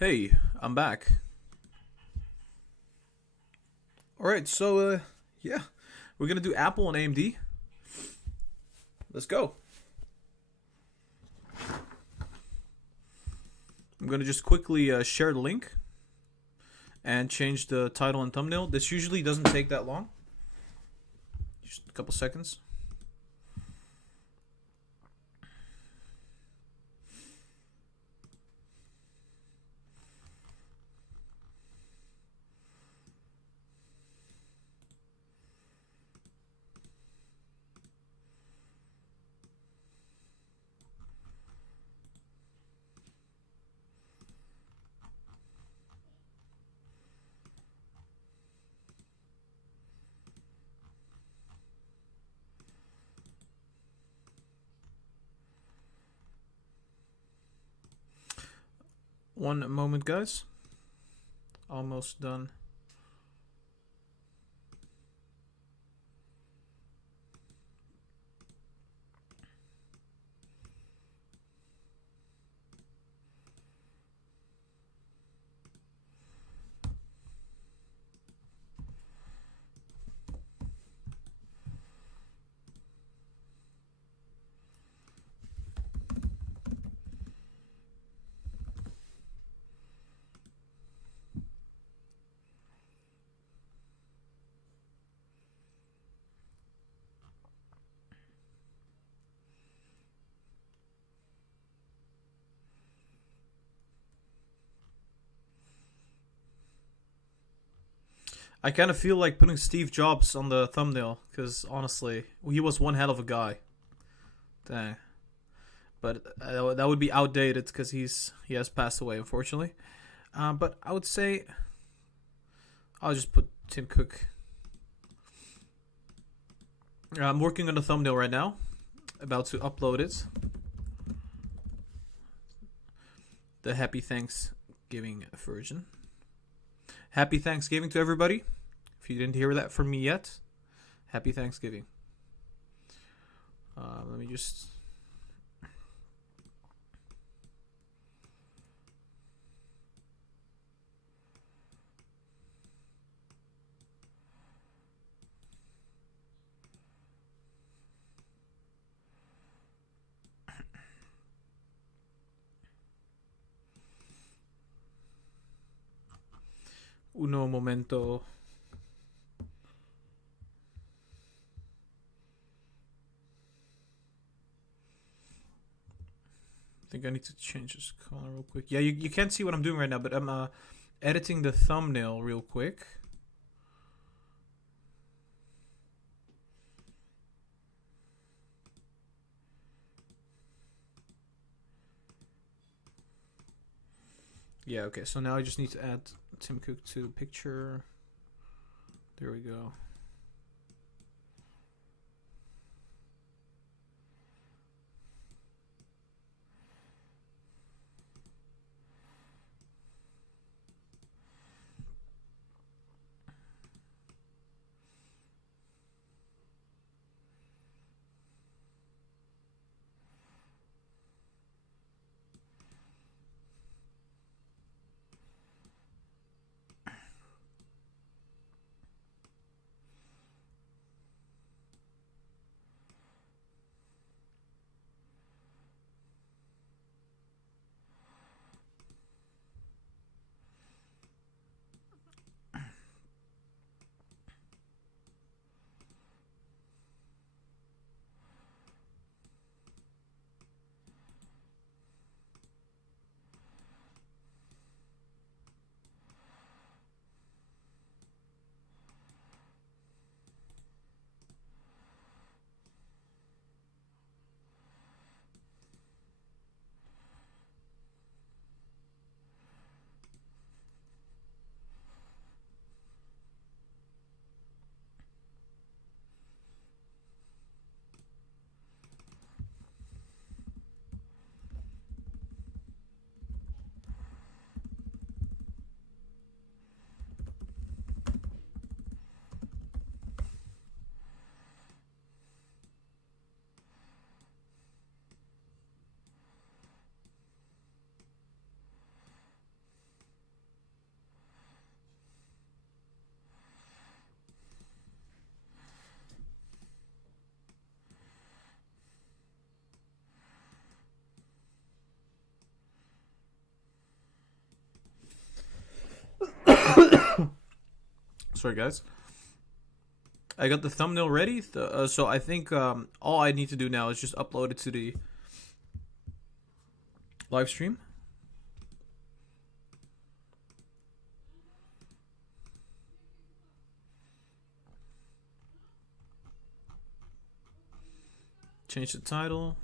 Hey, I'm back. Alright, so, yeah. We're gonna do Apple and AMD. Let's go. I'm gonna just quickly share the link and change the title and thumbnail. This usually doesn't take that long. Just a couple seconds. One moment, guys. Almost done. I kind of feel like putting Steve Jobs on the thumbnail because honestly, he was one hell of a guy. Dang. But that would be outdated because he has passed away, unfortunately. But I would say I'll just put Tim Cook. I'm working on the thumbnail right now. About to upload it. The Happy Thanksgiving version. Happy Thanksgiving to everybody. If you didn't hear that from me yet, Happy Thanksgiving. Let me just... Uno momento. I think I need to change this color real quick. Yeah, you can't see what I'm doing right now, but I'm editing the thumbnail real quick. Yeah, okay, so now I just need to add Tim Cook to the picture. There we go. Sorry, guys. I got the thumbnail ready, so I think all I need to do now is just upload it to the live stream. Change the title.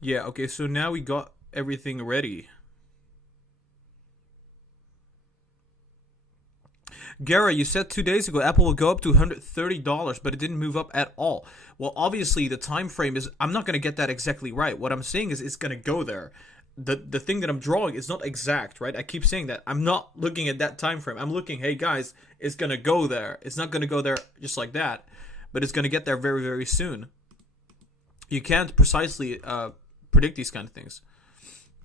Yeah, okay, so now we got everything ready. Gara, you said 2 days ago Apple will go up to $130, but it didn't move up at all. Well, obviously the time frame is, I'm not going to get that exactly right. What I'm saying is it's going to go there. The thing that I'm drawing is not exact, right? I keep saying that. I'm not looking at that time frame. I'm looking, hey guys, it's going to go there. It's not going to go there just like that, but it's going to get there very, very soon. You can't precisely predict these kind of things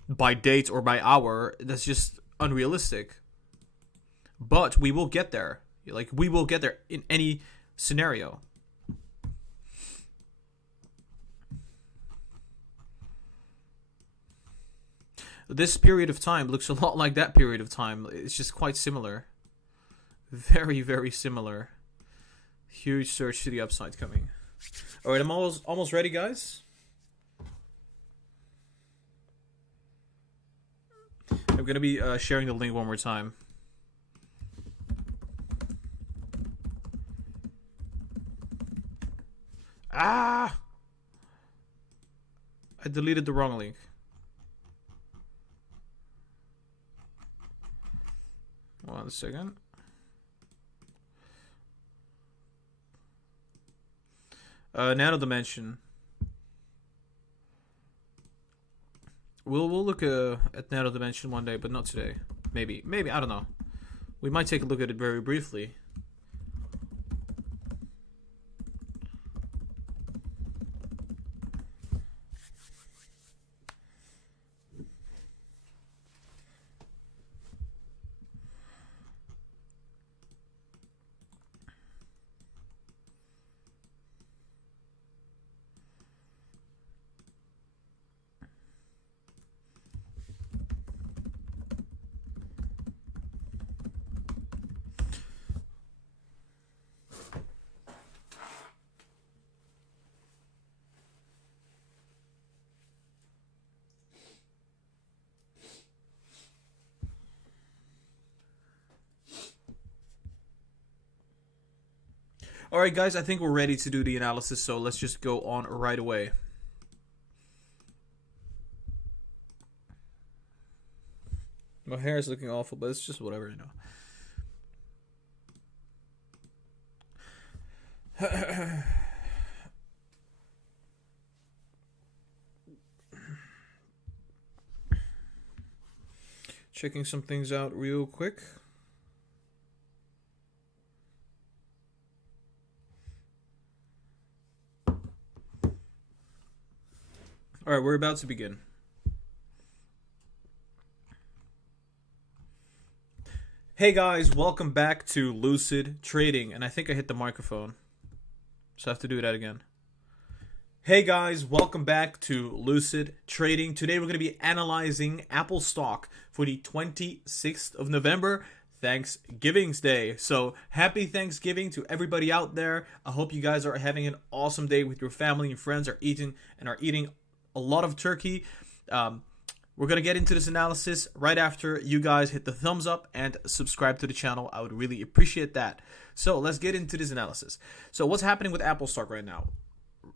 by date or by hour. That's just unrealistic. But we will get there. Like, we will get there in any scenario. This period of time looks a lot like that period of time. It's just quite similar. Very, very similar. Huge surge to the upside coming. Alright, I'm almost ready, guys. I'm going to be sharing the link one more time. Ah! I deleted the wrong link. One second. Nano Dimension. We'll look at Nano Dimension one day, but not today. Maybe, I don't know. We might take a look at it very briefly. Alright guys, I think we're ready to do the analysis, so let's just go on right away. My hair is looking awful, but it's just whatever, you know. Checking some things out real quick. Alright, we're about to begin. Hey guys, welcome back to Lucid Trading. And I think I hit the microphone, so I have to do that again. Hey guys, welcome back to Lucid Trading. Today we're going to be analyzing Apple stock for the 26th of November, Thanksgiving's Day. So happy Thanksgiving to everybody out there. I hope you guys are having an awesome day with your family and friends, are eating a lot of turkey. We're going to get into this analysis right after you guys hit the thumbs up and subscribe to the channel. I would really appreciate that. So let's get into this analysis. So what's happening with Apple stock right now?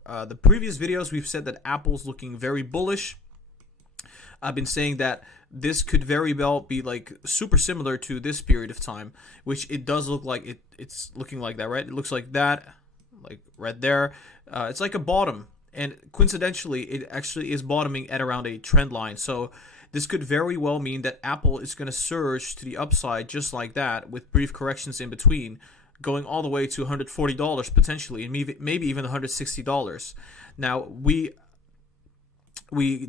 The previous videos, we've said that Apple's looking very bullish. I've been saying that this could very well be like super similar to this period of time, which it does look like it's looking like that, right? It looks like that. like right there. It's like a bottom, and coincidentally, it actually is bottoming at around a trend line. So this could very well mean that Apple is going to surge to the upside just like that, with brief corrections in between, going all the way to $140 potentially, and maybe even $160. Now we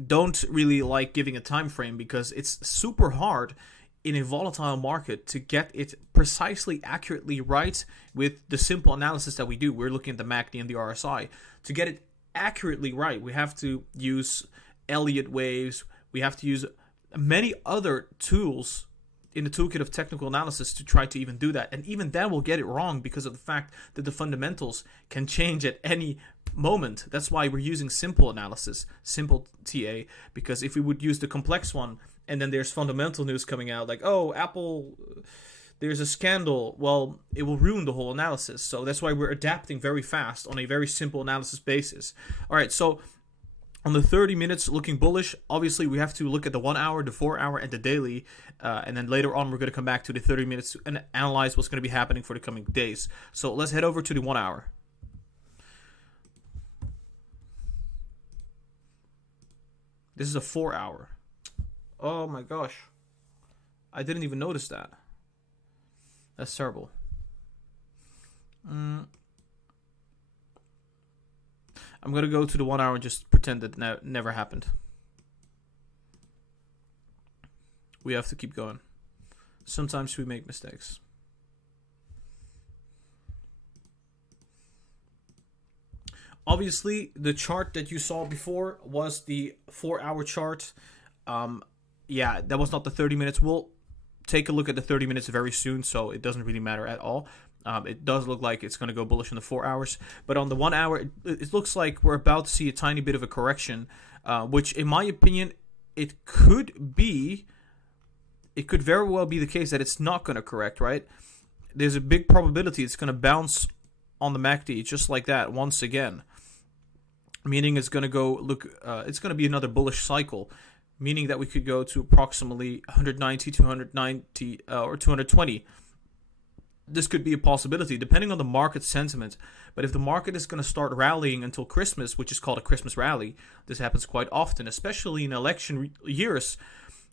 don't really like giving a time frame because it's super hard in a volatile market to get it precisely accurately right with the simple analysis that we do. We're looking at the MACD and the RSI. To get it accurately right, we have to use Elliott waves. We have to use many other tools in the toolkit of technical analysis to try to even do that. And even then we'll get it wrong because of the fact that the fundamentals can change at any moment. That's why we're using simple analysis, simple TA, because if we would use the complex one and then there's fundamental news coming out like, oh, Apple, there's a scandal, well, it will ruin the whole analysis. So that's why we're adapting very fast on a very simple analysis basis. All right, so on the 30 minutes looking bullish, obviously we have to look at the 1 hour, the 4 hour, and the daily. And then later on, we're going to come back to the 30 minutes and analyze what's going to be happening for the coming days. So let's head over to the 1 hour. This is a 4 hour. Oh my gosh. I didn't even notice that. That's terrible. I'm going to go to the 1 hour and just pretend that never happened. We have to keep going. Sometimes we make mistakes. Obviously, the chart that you saw before was the 4 hour chart. Yeah, that was not the 30 minutes. We'll take a look at the 30 minutes very soon, so it doesn't really matter at all. It does look like it's going to go bullish in the 4 hours. But on the 1 hour, it looks like we're about to see a tiny bit of a correction, which in my opinion, it could very well be the case that it's not going to correct, right? There's a big probability it's going to bounce on the MACD just like that once again. Meaning it's going to go it's going to be another bullish cycle. Meaning that we could go to approximately 190, 290, or 220. This could be a possibility, depending on the market sentiment. But if the market is going to start rallying until Christmas, which is called a Christmas rally, this happens quite often, especially in election years,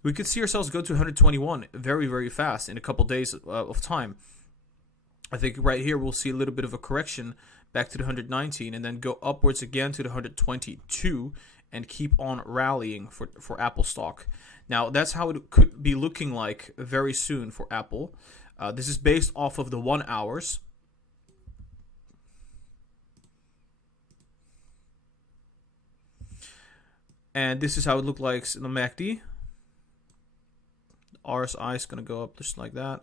we could see ourselves go to 121 very, very fast in a couple days of time. I think right here we'll see a little bit of a correction back to the 119 and then go upwards again to the 122 and keep on rallying for Apple stock. Now, that's how it could be looking like very soon for Apple. This is based off of the 1 hours. And this is how it looked like in the MACD. The RSI is going to go up just like that.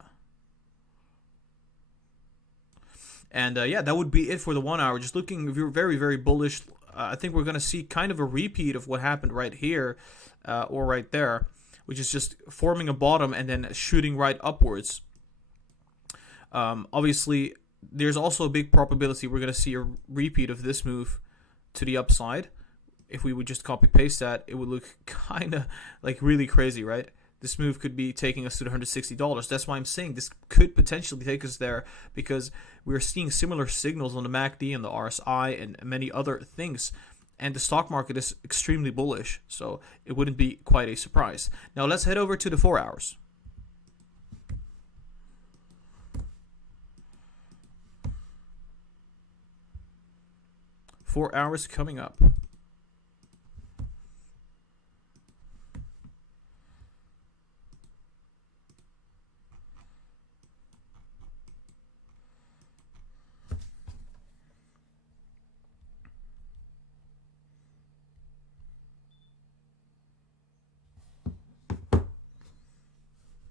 And yeah, that would be it for the 1 hour. Just looking very, very bullish. I think we're going to see kind of a repeat of what happened right here or right there, which is just forming a bottom and then shooting right upwards. Obviously, there's also a big probability we're going to see a repeat of this move to the upside. If we would just copy paste that, it would look kind of like really crazy, right? This move could be taking us to the $160. That's why I'm saying this could potentially take us there, because we're seeing similar signals on the MACD and the RSI and many other things. And the stock market is extremely bullish, so it wouldn't be quite a surprise. Now let's head over to the 4 hours. Four hours coming up.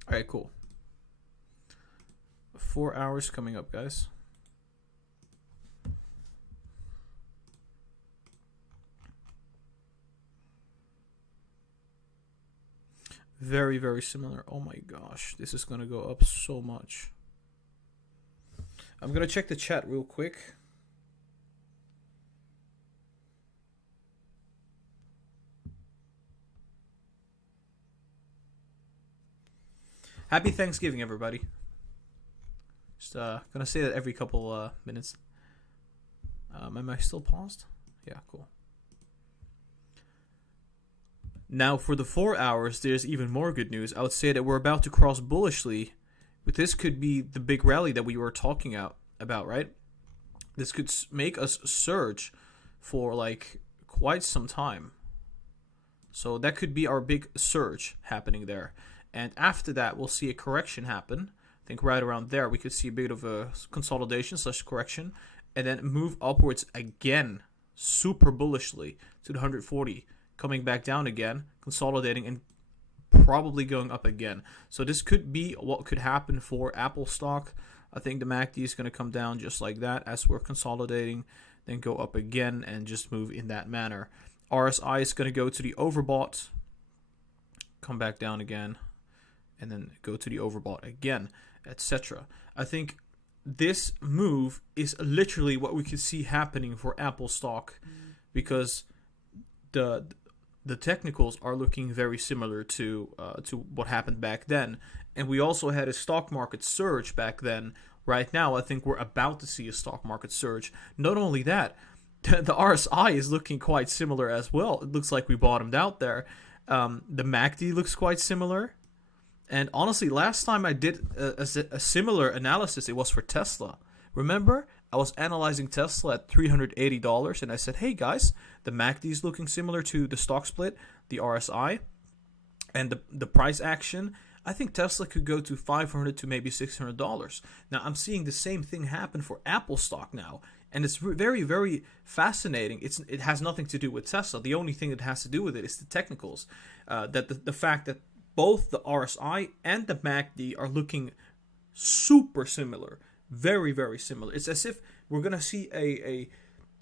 All right, cool. 4 hours coming up, guys. Very, very similar. Oh my gosh, this is going to go up so much. I'm going to check the chat real quick. Happy Thanksgiving, everybody. Just gonna say that every couple minutes. Am I still paused? Yeah, cool. Now for the 4 hours, there's even more good news. I would say that we're about to cross bullishly, but this could be the big rally that we were talking about, right? This could make us surge for like quite some time. So that could be our big surge happening there. And after that, we'll see a correction happen. I think right around there, we could see a bit of a consolidation / correction, and then move upwards again, super bullishly to the 140, coming back down again, consolidating, and probably going up again. So this could be what could happen for Apple stock. I think the MACD is going to come down just like that as we're consolidating, then go up again and just move in that manner. RSI is going to go to the overbought, come back down again, and then go to the overbought again, etc. I think this move is literally what we could see happening for Apple stock, because the technicals are looking very similar to what happened back then, and we also had a stock market surge back then. Right now, I think we're about to see a stock market surge. Not only that, the RSI is looking quite similar as well. It looks like we bottomed out there. The MACD looks quite similar. And honestly, last time I did a similar analysis, it was for Tesla. Remember, I was analyzing Tesla at $380, and I said, hey guys, the MACD is looking similar to the stock split, the RSI, and the price action. I think Tesla could go to $500 to maybe $600. Now, I'm seeing the same thing happen for Apple stock now. And it's very, very fascinating. It has nothing to do with Tesla. The only thing that has to do with it is the technicals. That the fact that both the RSI and the MACD are looking super similar. Very, very similar. It's as if we're going to see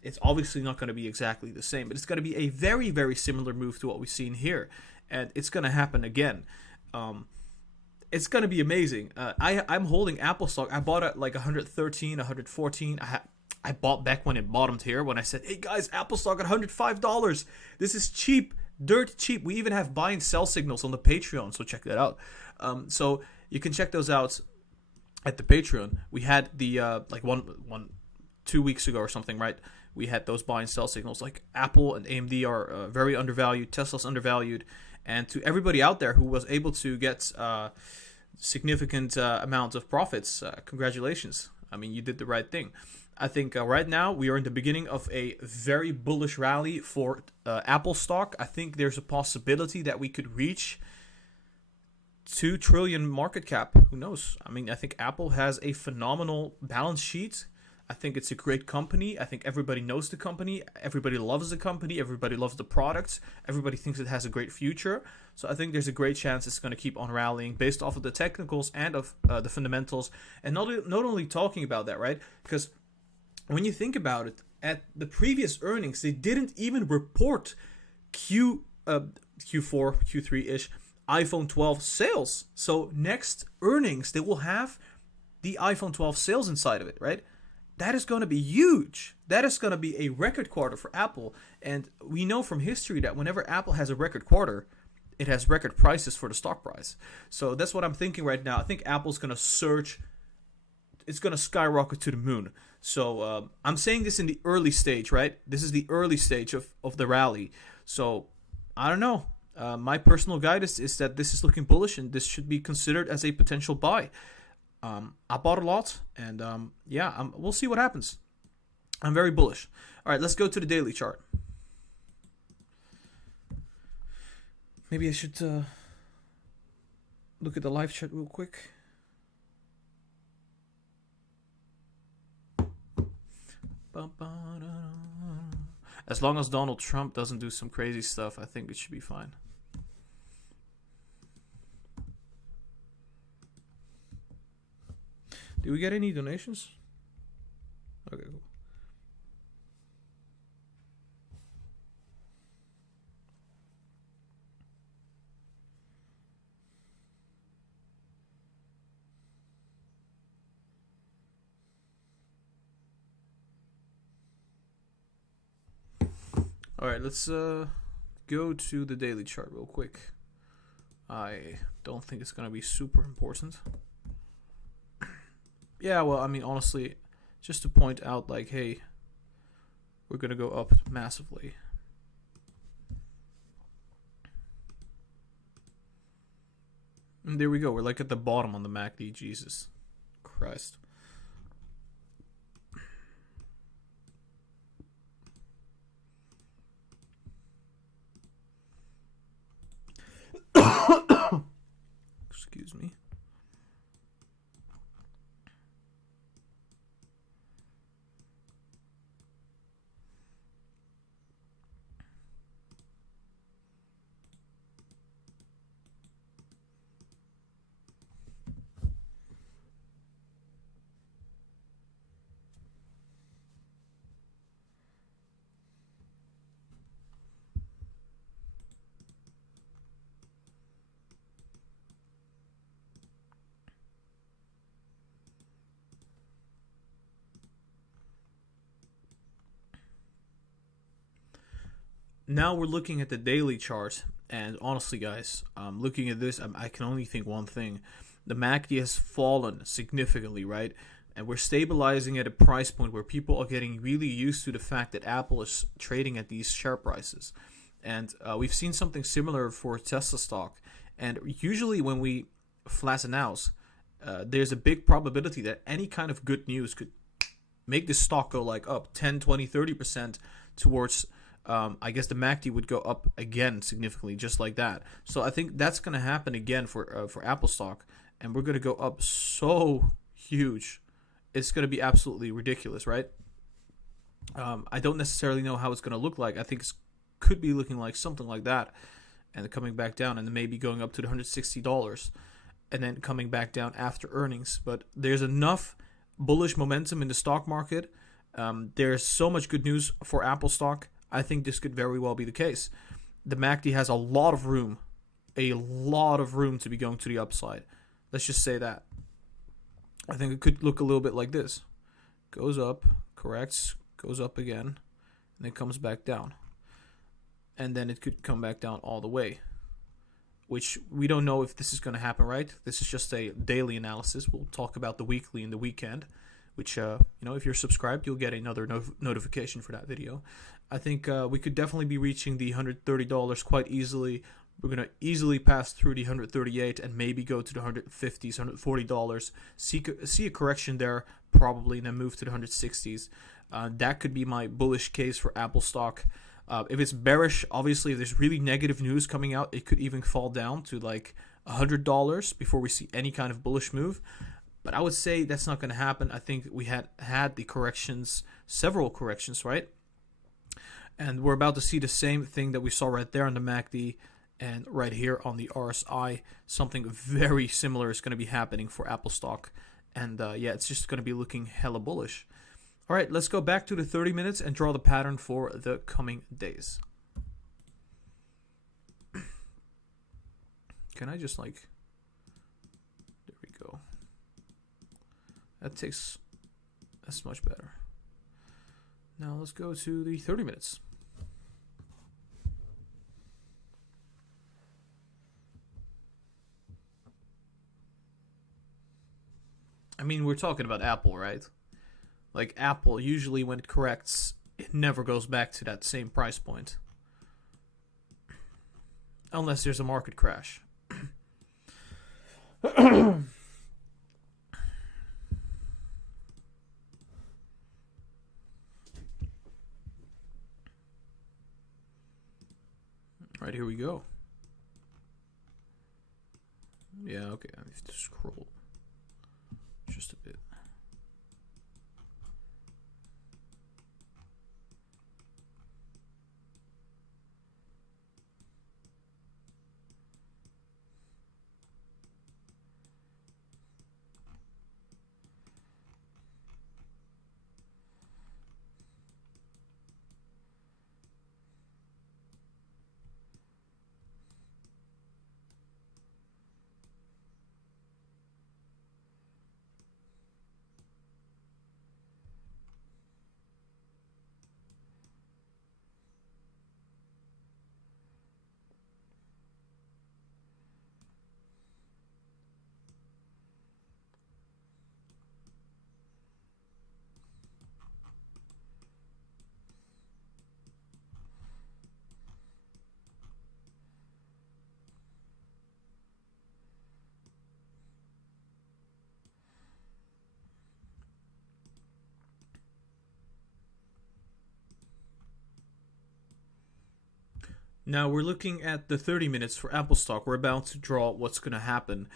it's obviously not going to be exactly the same, but it's going to be a very, very similar move to what we've seen here. And it's going to happen again. It's going to be amazing. I'm holding Apple stock. I bought it like 113, 114. I bought back when it bottomed here, when I said, hey guys, Apple stock at $105. This is cheap, dirt cheap. We even have buy and sell signals on the Patreon, so check that out. So you can check those out at the Patreon. We had the like 2 weeks ago or something, right? We had those buy and sell signals. Like Apple and AMD are very undervalued. Tesla's undervalued. And to everybody out there who was able to get significant amounts of profits, congratulations. I mean, you did the right thing. I think right now we are in the beginning of a very bullish rally for Apple stock. I think there's a possibility that we could reach 2 trillion market cap. Who knows? I mean, I think Apple has a phenomenal balance sheet. I think it's a great company. I think everybody knows the company. Everybody loves the company. Everybody loves the products. Everybody thinks it has a great future. So I think there's a great chance it's going to keep on rallying based off of the technicals and of the fundamentals. And not only talking about that, right? Because when you think about it, at the previous earnings, they didn't even report Q4, Q3-ish iPhone 12 sales. So next earnings, they will have the iPhone 12 sales inside of it, right? That is going to be huge. That is going to be a record quarter for Apple. And we know from history that whenever Apple has a record quarter, it has record prices for the stock price. So that's what I'm thinking right now. I think Apple's going to surge. It's going to skyrocket to the moon. So I'm saying this in the early stage, right? This is the early stage of the rally. So I don't know. My personal guidance is that this is looking bullish and this should be considered as a potential buy. I bought a lot, and we'll see what happens. I'm very bullish. All right, let's go to the daily chart. Maybe I should look at the live chat real quick. As long as Donald Trump doesn't do some crazy stuff, I think it should be fine. Do we get any donations? Okay, cool. All right, let's go to the daily chart real quick. I don't think it's going to be super important. Yeah, well, I mean, honestly, just to point out, like, hey, we're going to go up massively. And there we go. We're like at the bottom on the MACD. Jesus Christ. Excuse me. Now we're looking at the daily chart, and honestly, guys, looking at this, I can only think one thing: the MACD has fallen significantly, right? And we're stabilizing at a price point where people are getting really used to the fact that Apple is trading at these share prices, and we've seen something similar for Tesla stock. And usually, when we flatten out, there's a big probability that any kind of good news could make the stock go like up 10, 20, 30% towards. I guess the MACD would go up again significantly, just like that. So I think that's going to happen again for Apple stock, and we're going to go up so huge. It's going to be absolutely ridiculous, right? I don't necessarily know how it's going to look like. I think it could be looking like something like that, and coming back down, and then maybe going up to the $160, and then coming back down after earnings. But there's enough bullish momentum in the stock market. There's so much good news for Apple stock. I think this could very well be the case. The MACD has a lot of room to be going to the upside. Let's just say that. I think it could look a little bit like this. Goes up, corrects, goes up again, and then comes back down. And then it could come back down all the way, which we don't know if this is going to happen, right? This is just a daily analysis. We'll talk about the weekly and the weekend, which, if you're subscribed, you'll get another notification for that video. I think we could definitely be reaching the $130 quite easily. We're going to easily pass through the $138 and maybe go to the $150s, $140. See a correction there, probably, and then move to the $160s. That could be my bullish case for Apple stock. If it's bearish, obviously, if there's really negative news coming out, it could even fall down to like $100 before we see any kind of bullish move. But I would say that's not going to happen. I think we had the corrections, several corrections, right? And we're about to see the same thing that we saw right there on the MACD and right here on the RSI. Something very similar is going to be happening for Apple stock. And it's just going to be looking hella bullish. All right, let's go back to the 30 minutes and draw the pattern for the coming days. Can I just there we go. That's much better. Now let's go to the 30 minutes. I mean, we're talking about Apple, right? Like Apple, usually when it corrects, it never goes back to that same price point. Unless there's a market crash. Right, here we go. Yeah, okay, I have to scroll just a bit. Now we're looking at the 30 minutes for Apple stock. We're about to draw what's going to happen.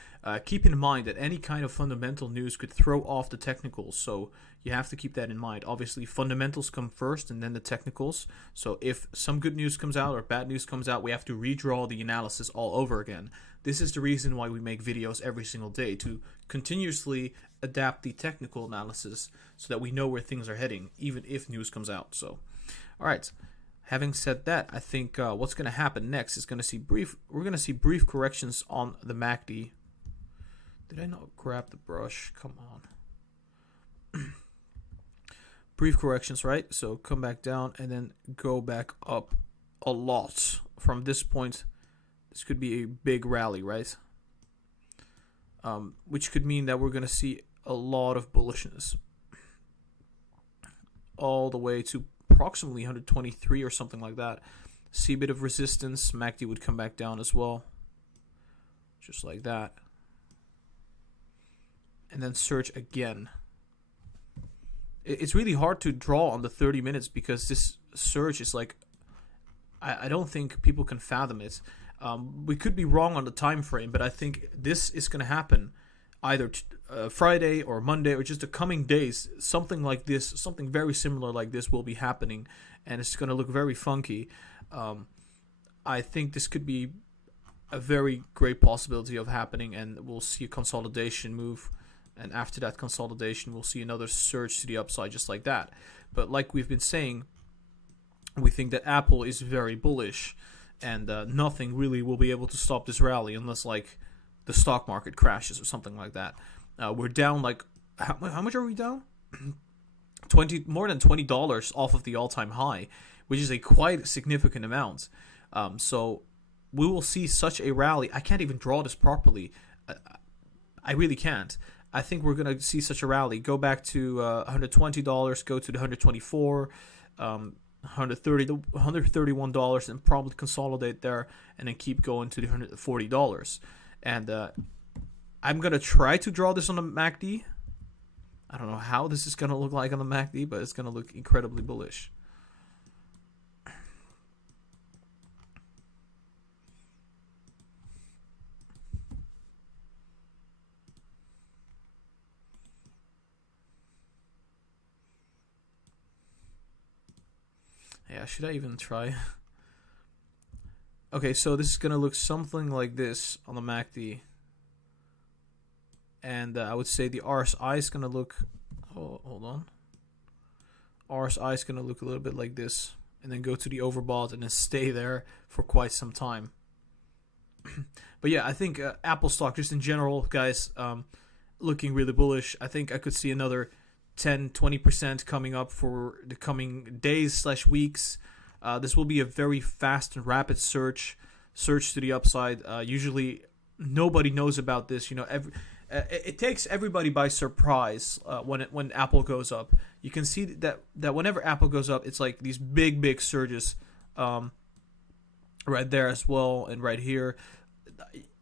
Keep in mind that any kind of fundamental news could throw off the technicals, so you have to keep that in mind. Obviously, fundamentals come first and then the technicals. So if some good news comes out or bad news comes out, we have to redraw the analysis all over again. This is the reason why we make videos every single day, to continuously adapt the technical analysis so that we know where things are heading, even if news comes out. So, all right. Having said that, I think what's going to happen next is we're going to see brief corrections on the MACD. Did I not grab the brush? Come on. Brief corrections, right? So come back down and then go back up a lot. From this point, this could be a big rally, right? Which could mean that we're going to see a lot of bullishness all the way to approximately 123 or something like that. See a bit of resistance. MACD would come back down as well, just like that, and then surge again. It's really hard to draw on the 30 minutes because this surge is like, I don't think people can fathom it. We could be wrong on the time frame, but I think this is going to happen either Friday or Monday or just the coming days. Something like this, something very similar like this will be happening, and it's going to look very funky. I think this could be a very great possibility of happening, and we'll see a consolidation move, and after that consolidation we'll see another surge to the upside just like that. But like we've been saying, we think that Apple is very bullish, and nothing really will be able to stop this rally unless like the stock market crashes or something like that. We're down like, how much are we down? More than $20 off of the all-time high, which is a quite significant amount. So we will see such a rally. I can't even draw this properly. I really can't. I think we're going to see such a rally. Go back to $120, go to the 124, $131, and probably consolidate there, and then keep going to the $140. And I'm going to try to draw this on the MACD. I don't know how this is going to look like on the MACD, but it's going to look incredibly bullish. Yeah, should I even try? Okay, so this is going to look something like this on the MACD. And I would say the RSI is going to look... Oh, hold on. RSI is going to look a little bit like this. And then go to the overbought and then stay there for quite some time. But yeah, I think Apple stock, just in general, guys, looking really bullish. I think I could see another 10-20% coming up for the coming days/weeks. This will be a very fast and rapid surge to the upside. Usually nobody knows about this. You know, it takes everybody by surprise when Apple goes up. You can see that whenever Apple goes up, it's like these big surges right there as well, and right here.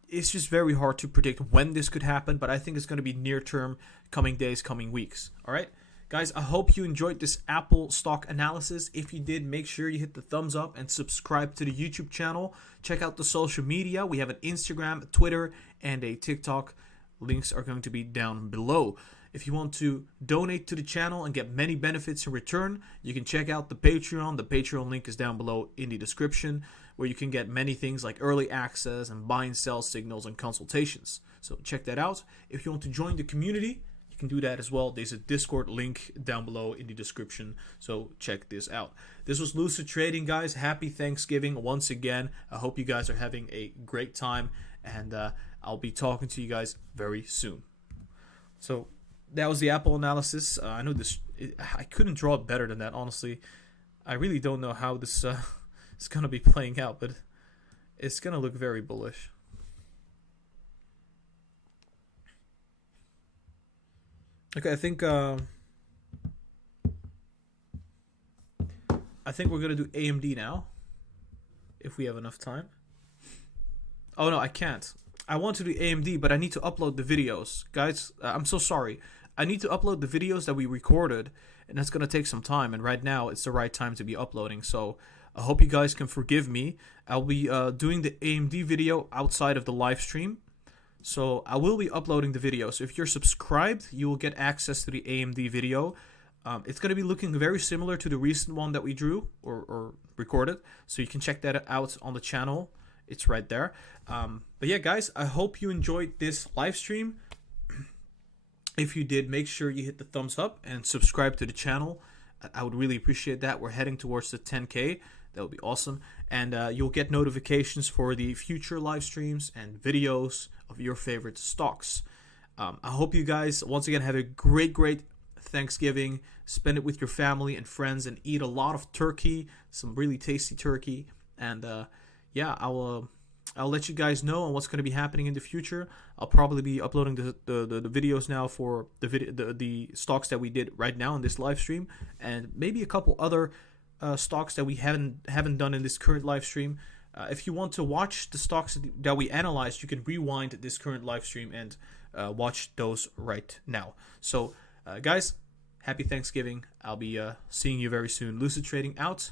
It's just very hard to predict when this could happen, but I think it's going to be near term, coming days, coming weeks. All right, guys, I hope you enjoyed this Apple stock analysis. If you did, make sure you hit the thumbs up and subscribe to the YouTube channel. Check out the social media. We have an Instagram, a Twitter, and a TikTok. Links are going to be down below. If you want to donate to the channel and get many benefits in return, you can check out the Patreon. The Patreon link is down below in the description, where you can get many things like early access and buy and sell signals and consultations. So check that out. If you want to join the community, you can do that as well. There's a Discord link down below in the description, so check this out. This was Lucid Trading, guys. Happy Thanksgiving once again. I hope you guys are having a great time, and I'll be talking to you guys very soon. So that was the Apple analysis. I know I couldn't draw it better than that, honestly. I really don't know how this is going to be playing out, but it's going to look very bullish. Okay, I think we're going to do AMD now, if we have enough time. Oh no, I can't. I want to do AMD, but I need to upload the videos. Guys, I'm so sorry. I need to upload the videos that we recorded, and that's going to take some time, and right now it's the right time to be uploading. So I hope you guys can forgive me. I'll be doing the AMD video outside of the live stream. So I will be uploading the video. So if you're subscribed, you will get access to the AMD video. It's going to be looking very similar to the recent one that we drew or recorded. So you can check that out on the channel. It's right there. But yeah, guys, I hope you enjoyed this live stream. If you did, make sure you hit the thumbs up and subscribe to the channel. I would really appreciate that. We're heading towards the 10K. That would be awesome. And you'll get notifications for the future live streams and videos of your favorite stocks. I hope you guys, once again, have a great Thanksgiving. Spend it with your family and friends and eat a lot of turkey, some really tasty turkey. And yeah, I'll let you guys know on what's going to be happening in the future. I'll probably be uploading the videos now for the stocks that we did right now in this live stream, and maybe a couple other stocks that we haven't done in this current live stream. If you want to watch the stocks that we analyzed, you can rewind this current live stream and watch those right now. So guys, happy Thanksgiving. I'll be seeing you very soon. Lucid Trading out.